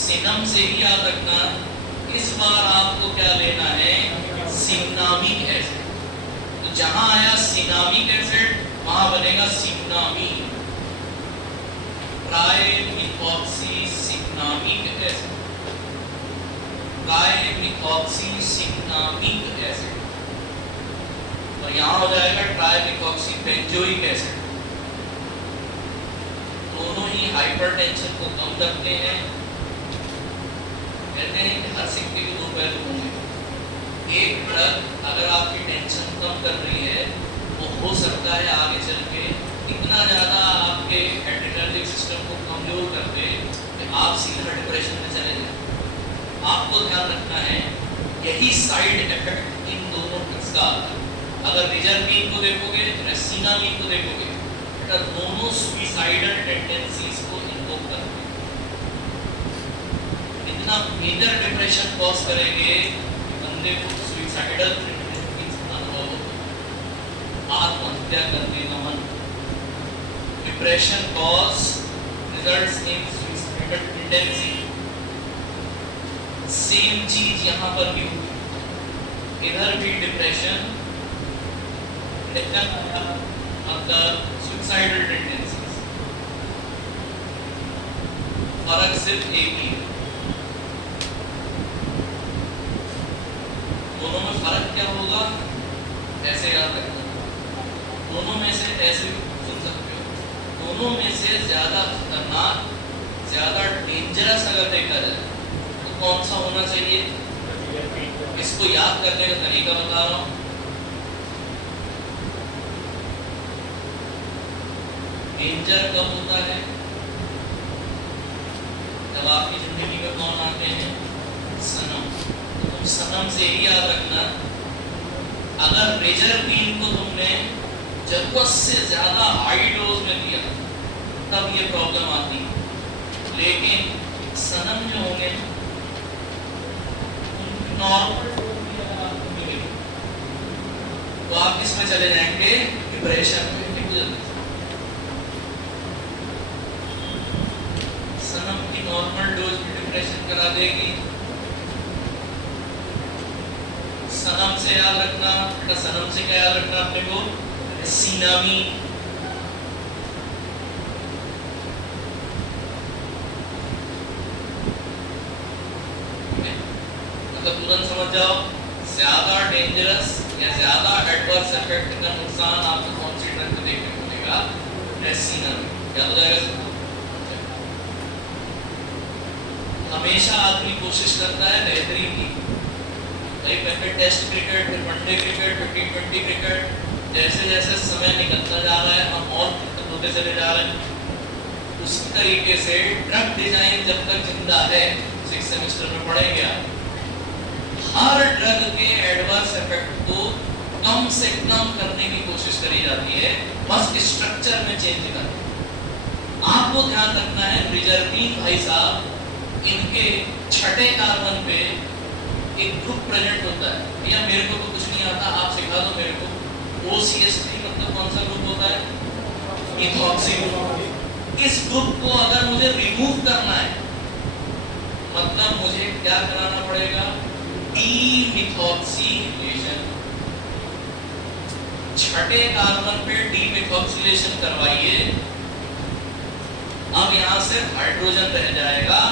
सिनम से ही याद रखना, इस बार आपको क्या लेना है? Cinnamic acid. तो जहां आया सिनामिक एसिड वहां बनेगा सिनामीन, ट्राइमिथॉक्सी सिनामिक एसिड, ट्राइमिथॉक्सी सिनामिक एसिड। और यहां हो जाएगा ट्राइमिथॉक्सी बेंजोइक एसिड। दोनों ही हाइपरटेंशन को कम करते हैं। कहते हैं कि हर सिक्के के दो पहलू होंगे। एक ड्रग अगर आपकी टेंशन कम कर रही है वो हो सकता है आगे चल के इतना ज़्यादा आपके एड्रेनर्जिक सिस्टम को कमजोर कर दे कि आप सीधा डिप्रेशन में चले जाए। आपको ध्यान रखना है यही साइड इफेक्ट इन दोनों ड्रग्स का आता है। अगर रिजर्वीन को देखोगे, रेसिनामीन को देखोगे, बेटा दोनों सुइसाइडल टेंडेंसीज को इन्वोक करते हैं, इतना मेजर डिप्रेशन कॉज करेंगे बंदे को सुइसाइडल टेंडेंसीज अनुभव होते हैं, आत्महत्या करने का मन। Depression cause results in suicidal tendency. Same चीज यहाँ पर भी हुई, इधर भी डिप्रेशन, मतलब सुसाइडल टेंडेंसीज। फर्क सिर्फ एक ही है, दोनों में फर्क क्या होगा ऐसे याद रखना। दोनों में से ऐसे सुन सकते हो, दोनों में से ज्यादा खतरनाक, ज्यादा डेंजरस अगर देखा जाए तो कौन सा होना चाहिए? इसको याद करने का तरीका बता रहा हूं। डेंजर कब होता है? जब आपकी जिंदगी में कौन आते हैं? सनम। तो तुम सनम से ही याद रखना, अगर रेजरपीन को तुमने जरूरत से ज्यादा हाई डोज में दिया तब ये प्रॉब्लम आती है, लेकिन सनम जो होंगे नॉर्मल तो आप किस में चले जाएंगे? डिप्रेशन में। सनम की नॉर्मल डोज में डिप्रेशन करा देगी। सनम से याद रखना बेटा, सनम से क्या याद रखना अपने को? सीनामी। मतलब तुरंत समझ जाओ, ज्यादा डेंजरस या ज्यादा एडवर्स इफेक्ट का नुकसान आपको कौन सी ड्रग में देखने को मिलेगा? सीनामी। याद हो जाएगा। हमेशा आदमी कोशिश करता है बेहतरीन की, पहले टेस्ट क्रिकेट, फिर वनडे क्रिकेट, फिर टी20 क्रिकेट। जैसे जैसे समय निकलता जा रहा है हम और होते चले जा रहे हैं। उसी तरीके से ड्रग डिजाइन जब तक जिंदा है, 6 सेमेस्टर में पढ़ेंगे आप, हर ड्रग के एडवर्स इफेक्ट को कम से कम करने की कोशिश करी जाती है, बस स्ट्रक्चर में चेंज करना। आपको ध्यान रखना है, रिजर्पीन भाई साहब, इनके छठे कार्बन पे एक ग्रुप प्रेजेंट होता है। भैया मेरे को तो कुछ नहीं आता, आप सिखा दो मेरे को। OCH3 मतलब कौन सा ग्रुप होता है? Ethoxy group. इस ग्रुप को अगर मुझे रिमूव करना है, मतलब मुझे क्या कराना पड़ेगा? डीमिथॉक्सिलेशन। छठे कार्बन पे डीमिथॉक्सिलेशन करवाइए। अब यहां से हाइड्रोजन रह जाएगा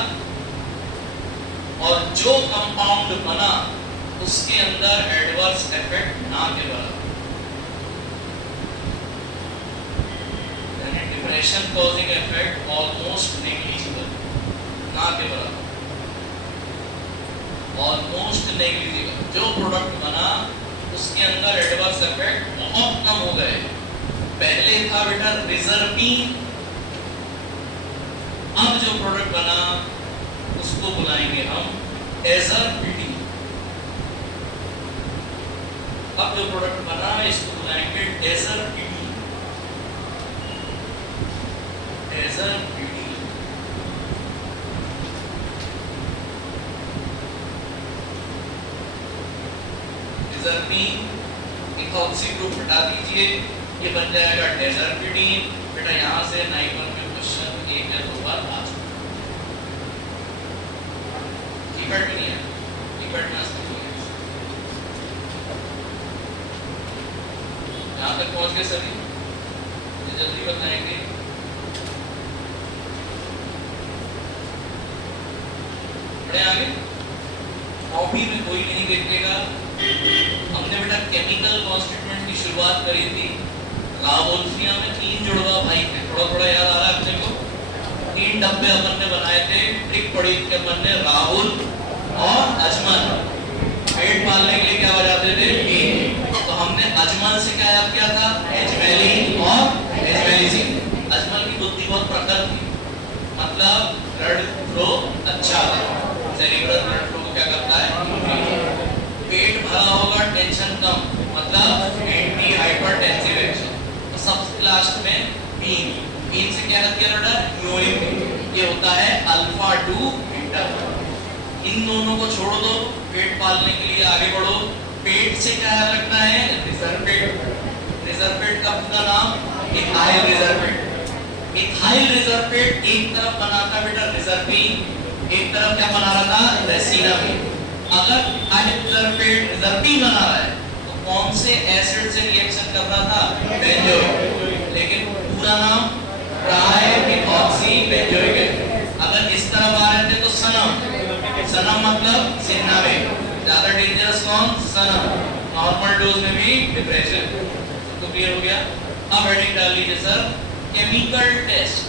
और जो कंपाउंड बना उसके अंदर एडवर्स इफेक्ट ना के बराबर, यानी depression causing effect almost negligible, ना के बराबर, ऑलमोस्ट नेग्लिजिबल। जो प्रोडक्ट बना उसके अंदर एडवर्स इफेक्ट बहुत कम हो गए। पहले था बेटा रिजर्पीन, अब जो प्रोडक्ट बना उसको बुलाएंगे हम एजरपिडीन। अब जो प्रोडक्ट बना है इसको बुलाएंगे एजरपिडीन। एजरपिडीन। रिजर्पीन इथॉक्सी ग्रुप हटा दीजिए, ये बन जाएगा एजरपिडीन। बेटा यहां से 9 में क्वेश्चन 1 या 2 बार आ चुका, कीपैड भी नहीं है, कीपैड में यहाँ तक पहुंच गए सभी? जल्दी बताएंगे। बड़े आगे कॉपी में कोई नहीं देखेगा। हमने बेटा केमिकल कॉन्स्टिट्यूएंट की शुरुआत करी थी। रावोल्फिया में 3 जुड़वा भाई थे, थोड़ा थोड़ा याद आ रहा है अपने को। 3 डब्बे अपन ने बनाए थे, ट्रिक पड़ी थी अपन ने, राहुल और अजमल। पेट पालने के लिए क्या बजाते थे? तो हमने अजमल से क्या याद किया था? एजमेलिन और एजमेलिजिन। अजमल की बुद्धि बहुत प्रखर थी, मतलब ब्लड फ्लो अच्छा है, सेरिब्रल ब्लड फ्लो को क्या करता है? पेट भरा होगा, टेंशन कम, मतलब एंटी हाइपरटेंसिव एक्शन। तो सबसे लास्ट में बीन, बीन से क्या याद किया बेटा? यूरिन। ये होता है अल्फा 2 बीटा। इन दोनों को छोड़ दो, पेट पालने के लिए आगे बढ़ो। पेट से क्या याद रखना है? रिजर्पेट। रिजर्पेट का पूरा नाम इथाइल रिजर्पेट। इथाइल रिजर्वेट एक तरफ बना था बेटा रिजर्पिन, एक तरफ क्या बना रहा था रेसिनामिन। अगर इथाइल रिजर्वेट रिजर्पिन बना रहा है तो कौन से एसिड से रिएक्शन कर रहा था बेंजोइक, लेकिन पूरा नाम ट्राइमिथॉक्सी बेंजोइक है। अगर इस तरफ आ रहे थे तो सनम, सनम मतलब सिन्नामिन, ज्यादा डेंजरस कौन सनम, नॉर्मल डोज में भी डिप्रेशन। तो क्लियर हो गया। अब हेडिंग डाल लीजिए sir chemical test,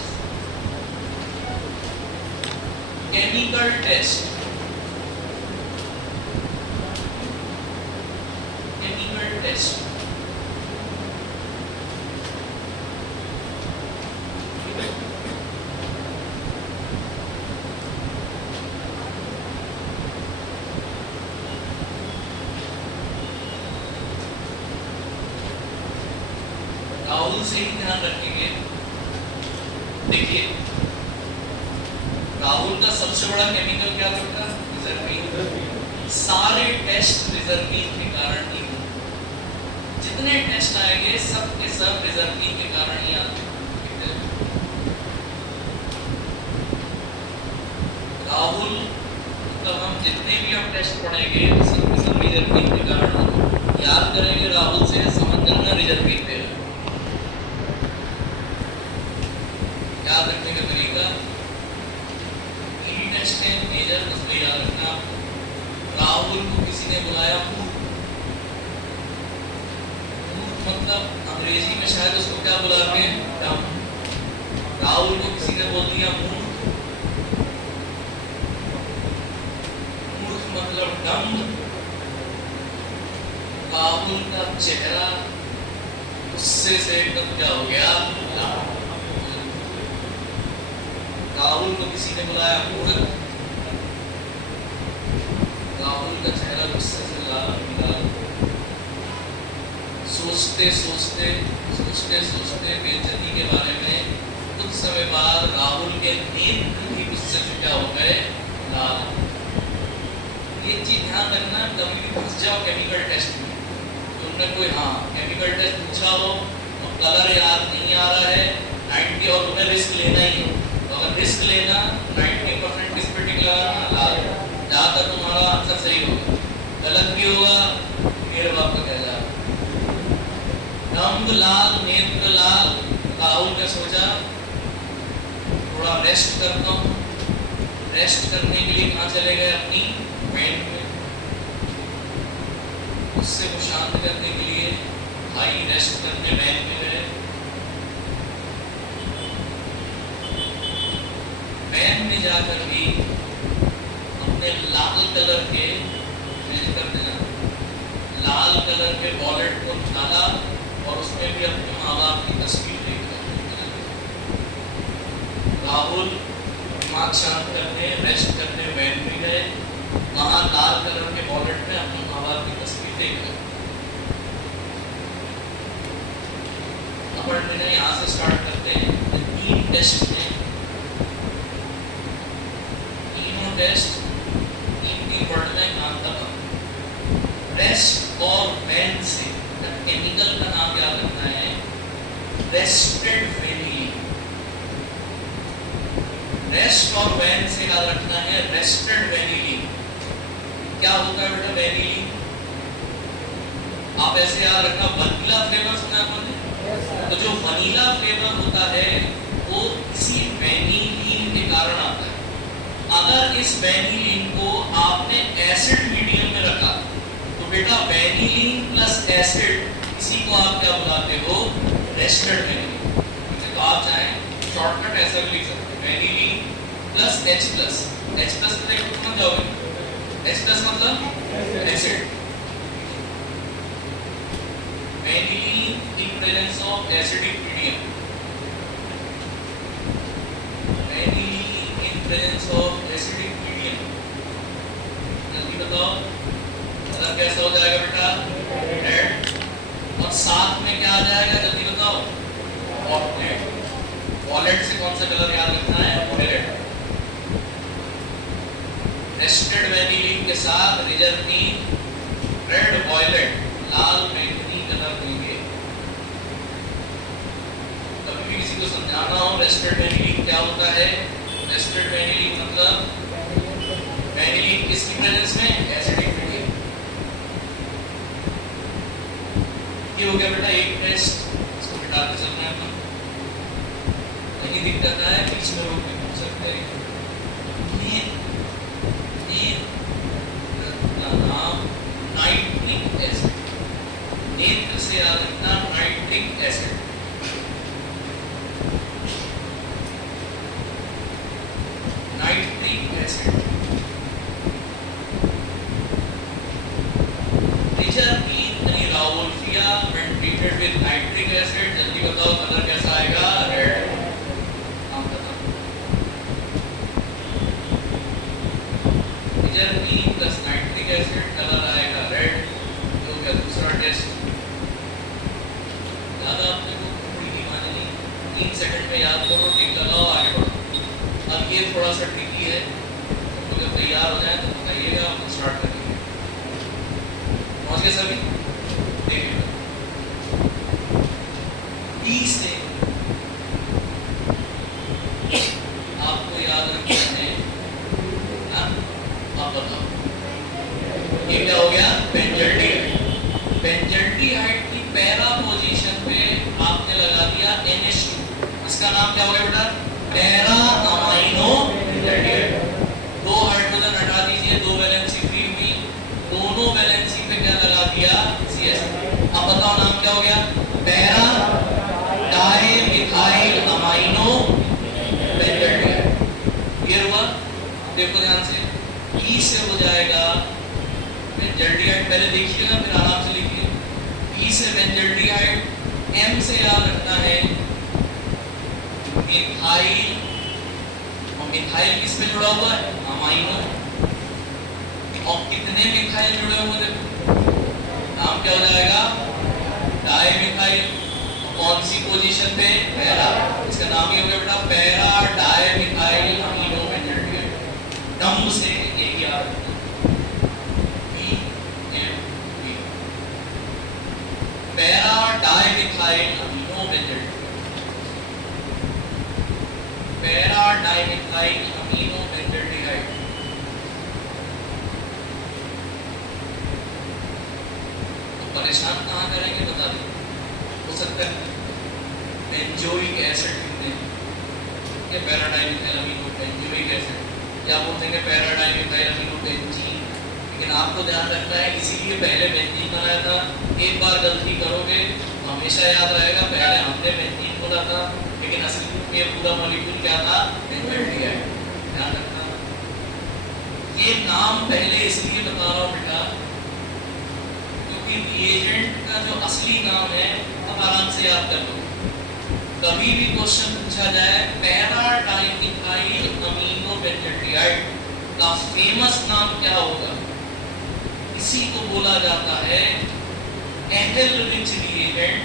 chemical test, chemical test. Rahul से ही ध्यान रखेंगे। देखिए राहुल का सबसे बड़ा केमिकल क्या करता है रिजर्पिन। सारे टेस्ट रिजर्पिन के कारण ही होंगे, जितने टेस्ट आएंगे सब के सब रिजर्पिन के कारण ही आते। राहुल तो हम जितने भी अब टेस्ट पढ़ेंगे सब के सब रिजर्पिन के कारण होंगे। याद करेंगे राहुल से समझ जाना रिजर्पिन पे याद रखने का तरीका। टेस्ट है मेजर, उसमें याद रखना। राहुल को किसी ने बुलाया मूर्ख, मतलब अंग्रेजी में शायद उसको क्या बुलाते हैं डम। राहुल को किसी ने बोल दिया मूर्ख, मूर्ख मतलब डम। राहुल का चेहरा गुस्से से एकदम क्या हो गया। राहुल को किसी ने बुलाया मूर्ख, राहुल का चेहरा गुस्से से लाल। सोचते सोचते सोचते सोचते बेइज्जती के बारे में कुछ समय बाद राहुल के नेत्र भी गुस्से से क्या हो गए लाल। ये चीज ध्यान रखना, कभी भी फंस जाओ केमिकल टेस्ट में। तुमने कोई केमिकल टेस्ट पूछा हो और कलर याद नहीं आ रहा है 90 और तुम्हें रिस्क लेना ही है, अगर रिस्क लेना 90% किस पे टिक लगाना लाल, ज्यादातर तुम्हारा आंसर सही होगा, गलत भी होगा मेरे बाप का कह जा। रंग लाल, नेत्र लाल। राहुल ने सोचा थोड़ा रेस्ट करता हूँ। रेस्ट करने के लिए कहाँ चले गए अपनी बैंड में, उससे को शांत करने के लिए भाई रेस्ट करने बैंड में गए। बैन में जाकर भी अपने लाल कलर के कर देना, लाल कलर के वॉलेट को निकाला और उसमें भी अपने माँ बाप की तस्वीर लेकर राहुल दिमाग शांत करने रेस्ट करने बैन में गए। वहां लाल कलर के वॉलेट में अपने माँ बाप की तस्वीर लेकर अपन यहाँ से स्टार्ट करते हैं। 3 टेस्ट में टेस्ट 3 वर्ड में नाम था रेस्ट और वैन से केमिकल का नाम याद रखना है रेस्टेड वेनिलीन। रेस्ट और वैन से याद रखना है रेस्टेड वेनिलीन। क्या होता है बेटा वेनिलीन? आप ऐसे याद रखना वनीला फ्लेवर सुना आपने, तो जो वनीला फ्लेवर होता है वो इसी वेनिलीन के कारण आता है। अगर इस वेनिलीन को आपने एसिड मीडियम में रखा तो बेटा वेनिलीन प्लस एसिड इसी को आप क्या बुलाते हो रेस्टेड वेनिलीन। तो आप चाहें शॉर्टकट ऐसा भी लिख सकते हैं vanillin plus H plus. H plus समझ जाओगे, H प्लस मतलब acid. Vanillin in presence of acidic medium, vanillin in presence of acidic medium. जल्दी बताओ मतलब कैसा हो जाएगा बेटा रेड, और साथ में क्या आ जाएगा जल्दी बताओ वॉलेट। वॉलेट से कौन सा कलर याद रखना है वॉलेट। रेस्टेड वेनिलीन के साथ रिजर्पिन रेड वॉयलेट लाल बैंगनी कलर देंगे। कभी भी किसी को समझाना हो, रेस्टेड वेनिलिन क्या होता है? रेस्टेड वेनिलिन मतलब वेनिलिन किसकी प्रेजेंस में? Acidic vanillin. ये हो गया बेटा एक टेस्ट, इसको मिटाते चलना है अपन। कहीं दिक्कत है बीच में रोक के पूछ सकते हैं। ये नाम नाइट्रिक एसिड, नेत्र से याद रखना nitric acid. Nitric acid rauwolfia when treated with nitric acid, जल्दी बताओ कलर कैसा आएगा? रेड। नाम बताओ। Teacher plus nitric acid colour आएगा रेड। तो क्या दूसरा टेस्ट याद आपने को थोड़ी की माने नहीं, 3 सेकंड में याद करो, टिक लगाओ, आगे बढ़ो। अब ये थोड़ा सा ट्रिकी है, तो जब तैयार हो जाए तो बताइएगा, हम स्टार्ट करेंगे। पहुंच गए सभी? देखिए टी से आपको याद रखना है, आप बताओ ये क्या हो गया? बेंजल्डिहाइड। बेंजल्डिहाइड की पैरा पोजीशन पे आपने लगा दिया NH2, इसका नाम क्या हो गया बेटा? Para amino benzaldehyde. 2 हाइड्रोजन हटा दीजिए, 2 वैलेंसी फ्री हुई, दोनों वैलेंसी पे क्या लगा दिया? CS। अब बताओ नाम क्या हो गया? Para dimethyl amino benzaldehyde. Clear हुआ? देखो ध्यान से, E से हो जाएगा बेंजल्डिहाइड, पहले देखिएगा फिर आराम से लिखिए। E से बेंजल्डिहाइड, M से याद रखना है मिथाइल, और मिथाइल किस पे जुड़ा हुआ है? अमाइनो। और कितने मिथाइल जुड़े हुए देखो, नाम क्या हो जाएगा? डाइमिथाइल। कौन सी पोजीशन पे? पैरा। इसका नाम ये हो गया बेटा पैरा डाइमिथाइल अमीनो बेंजल्डिहाइड। डम से यही याद रखना, PMB, para dimethyl amino benzaldehyde. Para dimethyl amino benzaldehyde. परेशान कहाँ करेंगे बता दें। हो सकता है बेंजोइक एसिड लिखते हैं, ये पैराडाइमिथाइल अमीनो बेंजोइक एसिड, या बोल देंगे पैराडाइमिथाइल अमीनो बेंजीन। लेकिन आपको ध्यान रखना है, इसीलिए पहले बेंजीन बनाया था। एक बार गलती करोगे हमेशा याद रहेगा, पहले हमने बेंजीन बोला था, लेकिन असली में ये पूरा मॉलिक्यूल क्या था? बेंजल्डिहाइड। ध्यान रखना, ये नाम पहले इसलिए बता रहा हूँ बेटा, रिएजेंट का जो असली नाम है अब आराम से याद कर लो। कभी भी क्वेश्चन पूछा जाए पैरा डाइमिथाइल अमीनो बेंजल्डिहाइड का फेमस नाम क्या होगा? इसी को बोला जाता है Ehrlich reagent.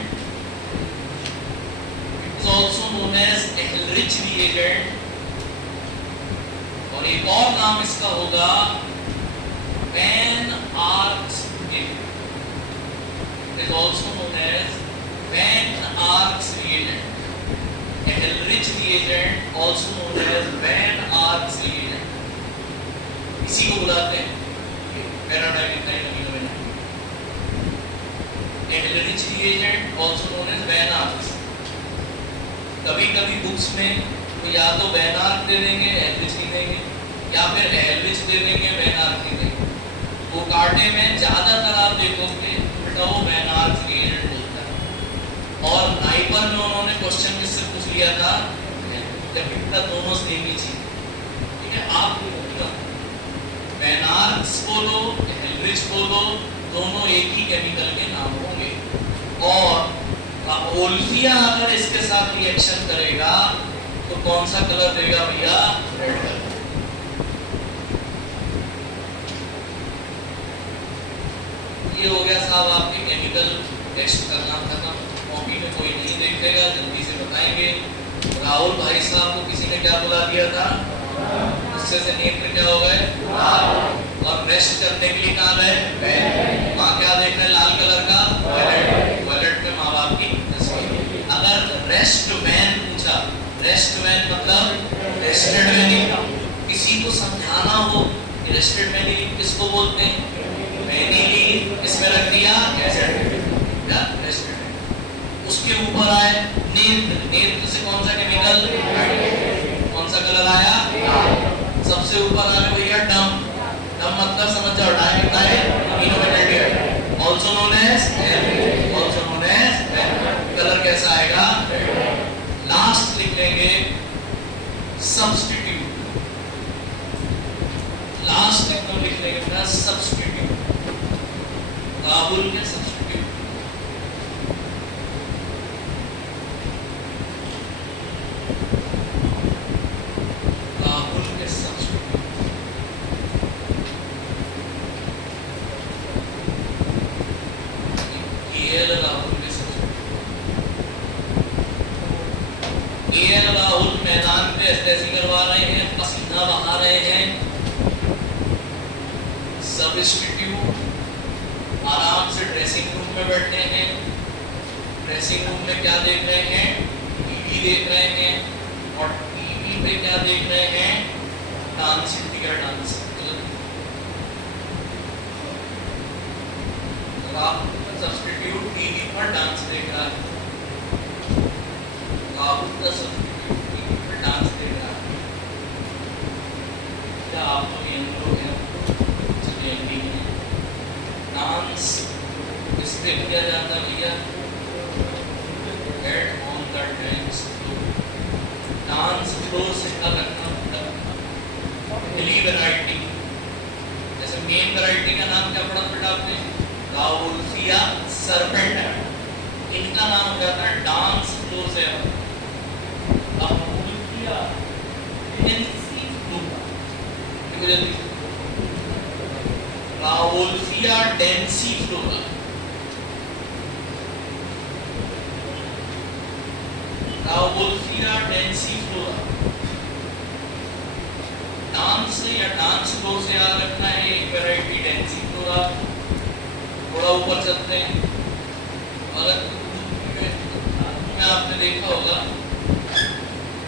It is also known as Ehrlich reagent. और एक और नाम इसका होगा Van Urk reagent. is also known as Van Ark's reagent. Ehrlich reagent also known as Van Ark's reagent. इसी को बुलाते हैं para dimethyl amino benzaldehyde. Ehrlich reagent also known as Van Ark's। कभी-कभी बुक्स में तो या तो Van Ark दे देंगे, Ehrlich नहीं देंगे, या फिर Ehrlich दे देंगे, Van Ark नहीं देंगे। वो कांटे में ज्यादातर आप देखोगे वो वैन आर्क रिएजेंट बोलता है। और नाइपर में उन्होंने क्वेश्चन किससे पूछ लिया था? जब दोनों सेम ही चीज, ठीक है। आप वैन आर्क्स बोलो, एहेलरिच बोलो, दोनों एक ही केमिकल के नाम होंगे। और ओल्फिया अगर इसके साथ रिएक्शन करेगा तो कौन सा कलर देगा भैया? Red colour. ये हो गया साहब आपके केमिकल टेस्ट करना खत्म। कॉपी में कोई नहीं देखेगा, जल्दी से बताएंगे। राहुल भाई साहब को किसी ने क्या बुला दिया था? उससे से नेत्र क्या हो गए? लाल। और रेस्ट करने के लिए कहाँ गए? वहाँ क्या देख रहे हैं? लाल कलर का टॉयलेट। टॉयलेट में माँ बाप की तस्वीर। अगर रेस्ट वैन पूछा रेस्टेड वेन्यू, किसी को समझाना हो रेस्टेड वेन्यू किसको बोलते हैं, वेनिली, इसमें रख दिया एसिड या रेस्टेड। उसके ऊपर आए नेत्र, नेत्र से कौन सा केमिकल, कौन सा कलर आया, सबसे ऊपर आ गया भैया डम, डम मतलब समझ जाओ dimethyl also known as, colour कैसा आएगा, लास्ट लिख लेंगे सब्स्टिट्यूट, लास्ट एकदम लिख लेंगे अपना सब्स्टिट्यूट, राहुल के सब्स्टिट्यूट, राहुल के सब्स्टिट्यूट, केएल राहुल के सब्स्टिट्यूट, केएल राहुल मैदान पे ऐसे करवा रहे हैं, पसीना बहा रहे हैं, सब्स्टिट्यूट आराम से ड्रेसिंग रूम में बैठे हैं, ड्रेसिंग रूम में क्या देख रहे हैं, टीवी देख रहे हैं, और टीवी पे क्या देख रहे हैं, dance India dance, substitute TV पर डांस देख रहा है, राहुल का सब्स्टिट्यूट टीवी पर डांस देख रहा है, क्या आप लोग इन लोग हैं डांस किस पे किया जाता भैया, get on the dance floor, dance floor से क्या रखना मतलब पहली वैरायटी, जैसे मेन वैरायटी का नाम क्या पढ़ा बेटा आपने, राउल्फिया सर्पेंटा, इनका नाम हो जाता है डांस फ्लोर से, अब Rauvolfia डेंसी flora, Rauvolfia डेंसी flora, Rauvolfia डेंसी flora, dance से या डांस फ्लोर से याद रखना है, एक वैरायटी डेंसी फ्लोरा, थोड़ा ऊपर चलते हैं, अगर में आपने देखा होगा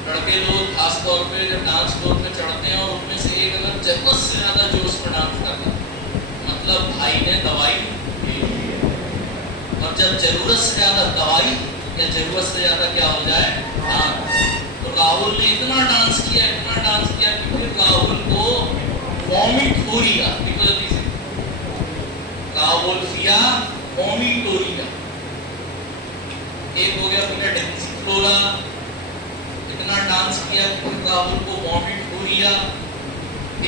लड़के लोग खास तौर पे जब डांस फ्लोर पे चढ़ते हैं और उनमें से एक अगर जरूरत से ज्यादा जोश में डांस करता मतलब भाई ने दवाई, और जब जरूरत से ज्यादा दवाई या जरूरत से ज्यादा क्या हो जाए डांस, तो राहुल ने इतना डांस किया कि फिर राहुल को वॉमिट हो रही है, जल्दी से राहुल्फिया वॉमिटोरिया, एक हो गया अपना डेंसी फ्लोरा, इतना डांस किया कि राहुल को वॉमिट हो रिया,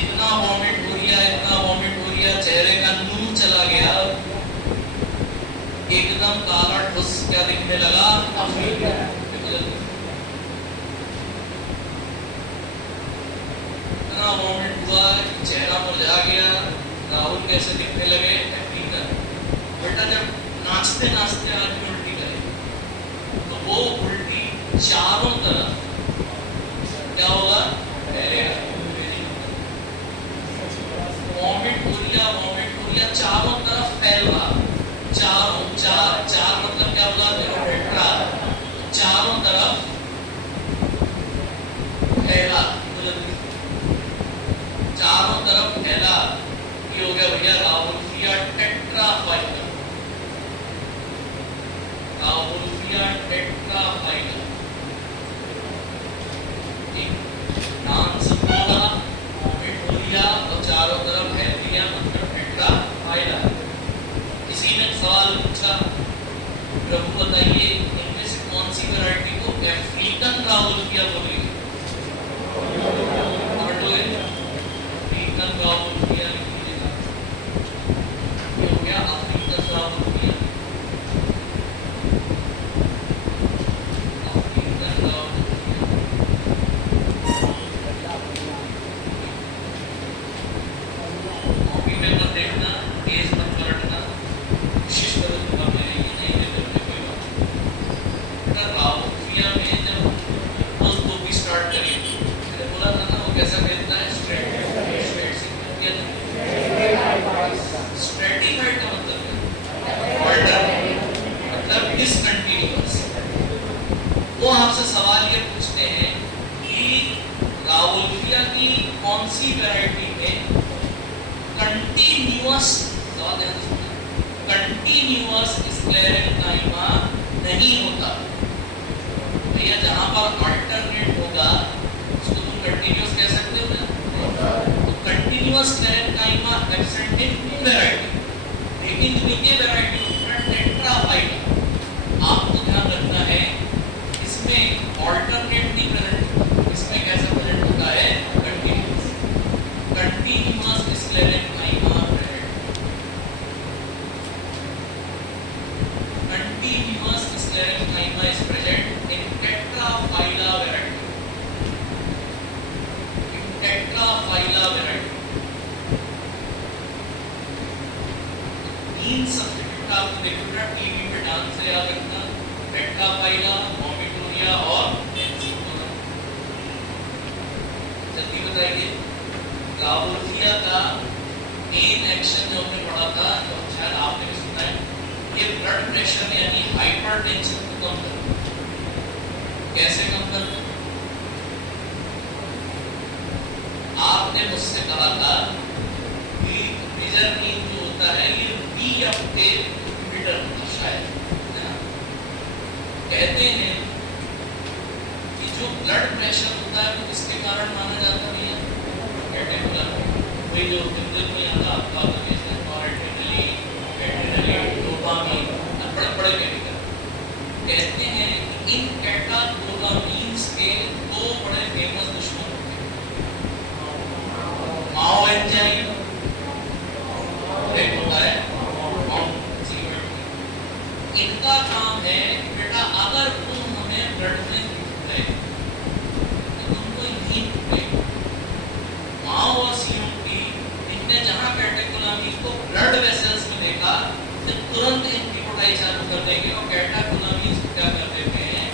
इतना वॉमिट हो रिया, चेहरे का नूर चला गया, एकदम काला ठुस क्या दिखने लगा, इतना वॉमिट हुआ चेहरा मुरझा गया, राहुल कैसे दिखने लगे, बेटा जब नाचते नाचते आदमी उल्टी करे तो वो उल्टी चारों तरफ क्या होगा, वॉमिट हो रिया चारों तरफ फैल रहा, चार मतलब क्या होगा, चारों तरफ फैला, चारों तरफ फैला, ये हो गया भैया राहुल्फिया टेट्राफाइलर, राहुल्फिया टेट्राफाइलर, डांस फ्लोरा, वॉमिटोरिया और चारों तरफ फैलिया मतलब टेट्राफाइलर। किसी ने सवाल पूछा प्रभु बताइए इनमें से कौन सी वैरायटी को अफ्रीकन राहुल्फिया बोलेंगे, अफ्रीकन राहुल्फिया लिखिएगा, ये हो गया African Rauwolfia, African Rauwolfia, copy में मत देखना, तेज मत पलटना, कोशिश करो तुम अपने लिए नहीं देते कोई बात, राहुल्फिया में जब उस तो भी स्टार्ट करिए, मैंने बोला था ना वो कैसा खेलता है, स्ट्रेटिफाइड का मतलब डिसकंटिन्यूअस। वो आपसे सवाल ये पूछते हैं कि लावोल्फिया की कौन सी वैरायटी में कंटिन्यूअस कंटिन्यूअस स्क्लेरेंकाइमा नहीं होता? भैया जहां पर अल्टरनेट होगा उसको तुम कंटिन्यूअस कह सकते हो ना? तो continuous sclerenchyma absent in variety, लेकिन जो इनके वैरायटी टेट्राफाइला, आपको ध्यान रखना है इसमें ऑल्टरनेट नहीं प्रेजेंट, इसमें कैसा प्रेजेंट होता है? Continuous. Continuous sclerenchyma present, continuous sclerenchyma is present in tetraphylla variety, in tetraphylla variety. तीन सब्जेक्ट आपको देखना टीवी पे डांस से याद रखना, टेट्राफाइला, वोमिटोरिया और एंसिकोना। जल्दी बताइए, लावोल्फिया का मेन एक्शन जो हमने पढ़ा था, जो शायद आपने भी सुना है, ये ब्लड प्रेशर यानी हाइपरटेंशन को कम करता है। कैसे कम करता है? आपने मुझसे कहा था कि मेजरमेंट जो होता है ये मीटर शायद, है ना? कहते हैं कि जो ब्लड प्रेशर होता है वो किसके कारण माना जाता है? वही जो इंजन में आता आपका डोपामाइन, बड़े केमिकल। कहते हैं कि इन कैटाकोलामीन्स के दो बड़े फेमस दुश्मन होते हैं। माओ एंजाइम एक होता है, इनका काम है बेटा अगर तुम हमें ब्लड में दिखते तो तुमको नींद टूटेगी। माओ और सीओपी इनने जहां कैटेकोलामीन को ब्लड वेसल्स में देखा तो तुरंत इनकी कोटाई चालू कर देंगे और कैटेकोलामीन क्या कर देते हैं?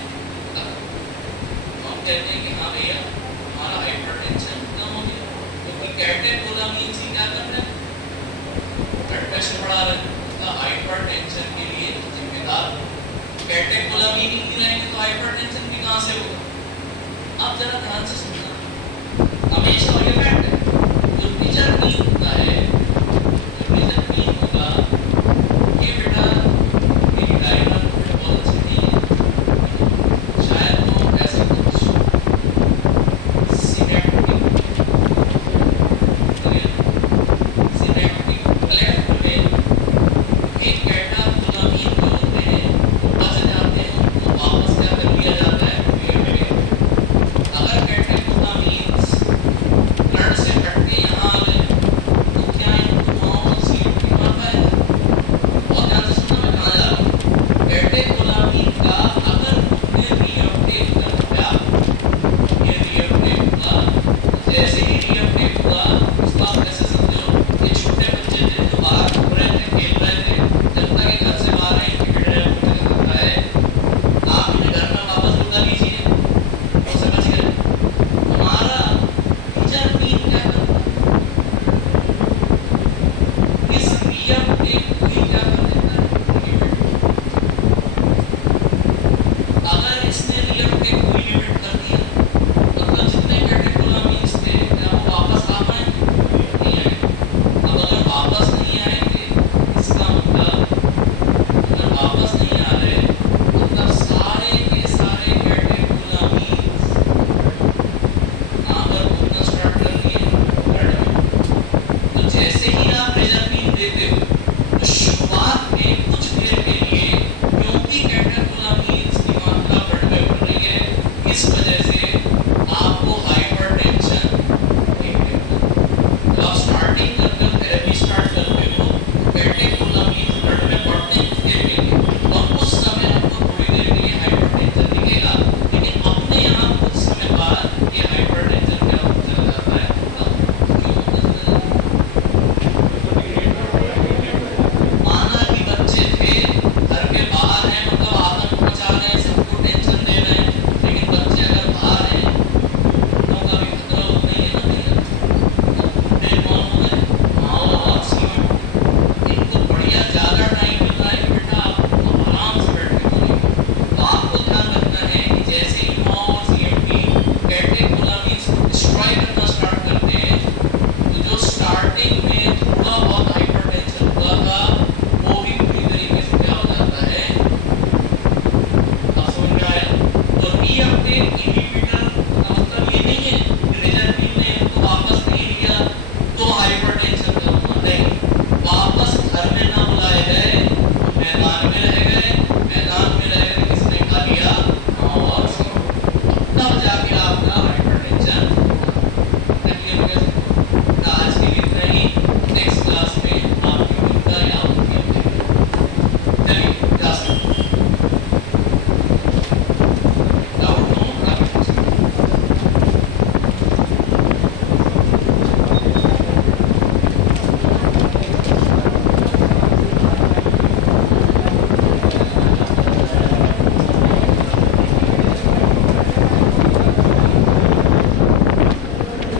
हम कहते हैं कि हाँ भैया हमारा हाइपरटेंशन कम हो गया, क्योंकि कैटेकोलामीन ही क्या कर रहे हैं? ब्लड प्रेशर बढ़ा रहे हैं। हाइपरटेंशन के लिए जिम्मेदार कैटेकोलामीन ही नहीं रहेंगे तो हाइपरटेंशन भी कहां से होगा? अब जरा ध्यान से सुनना, हमेशा ये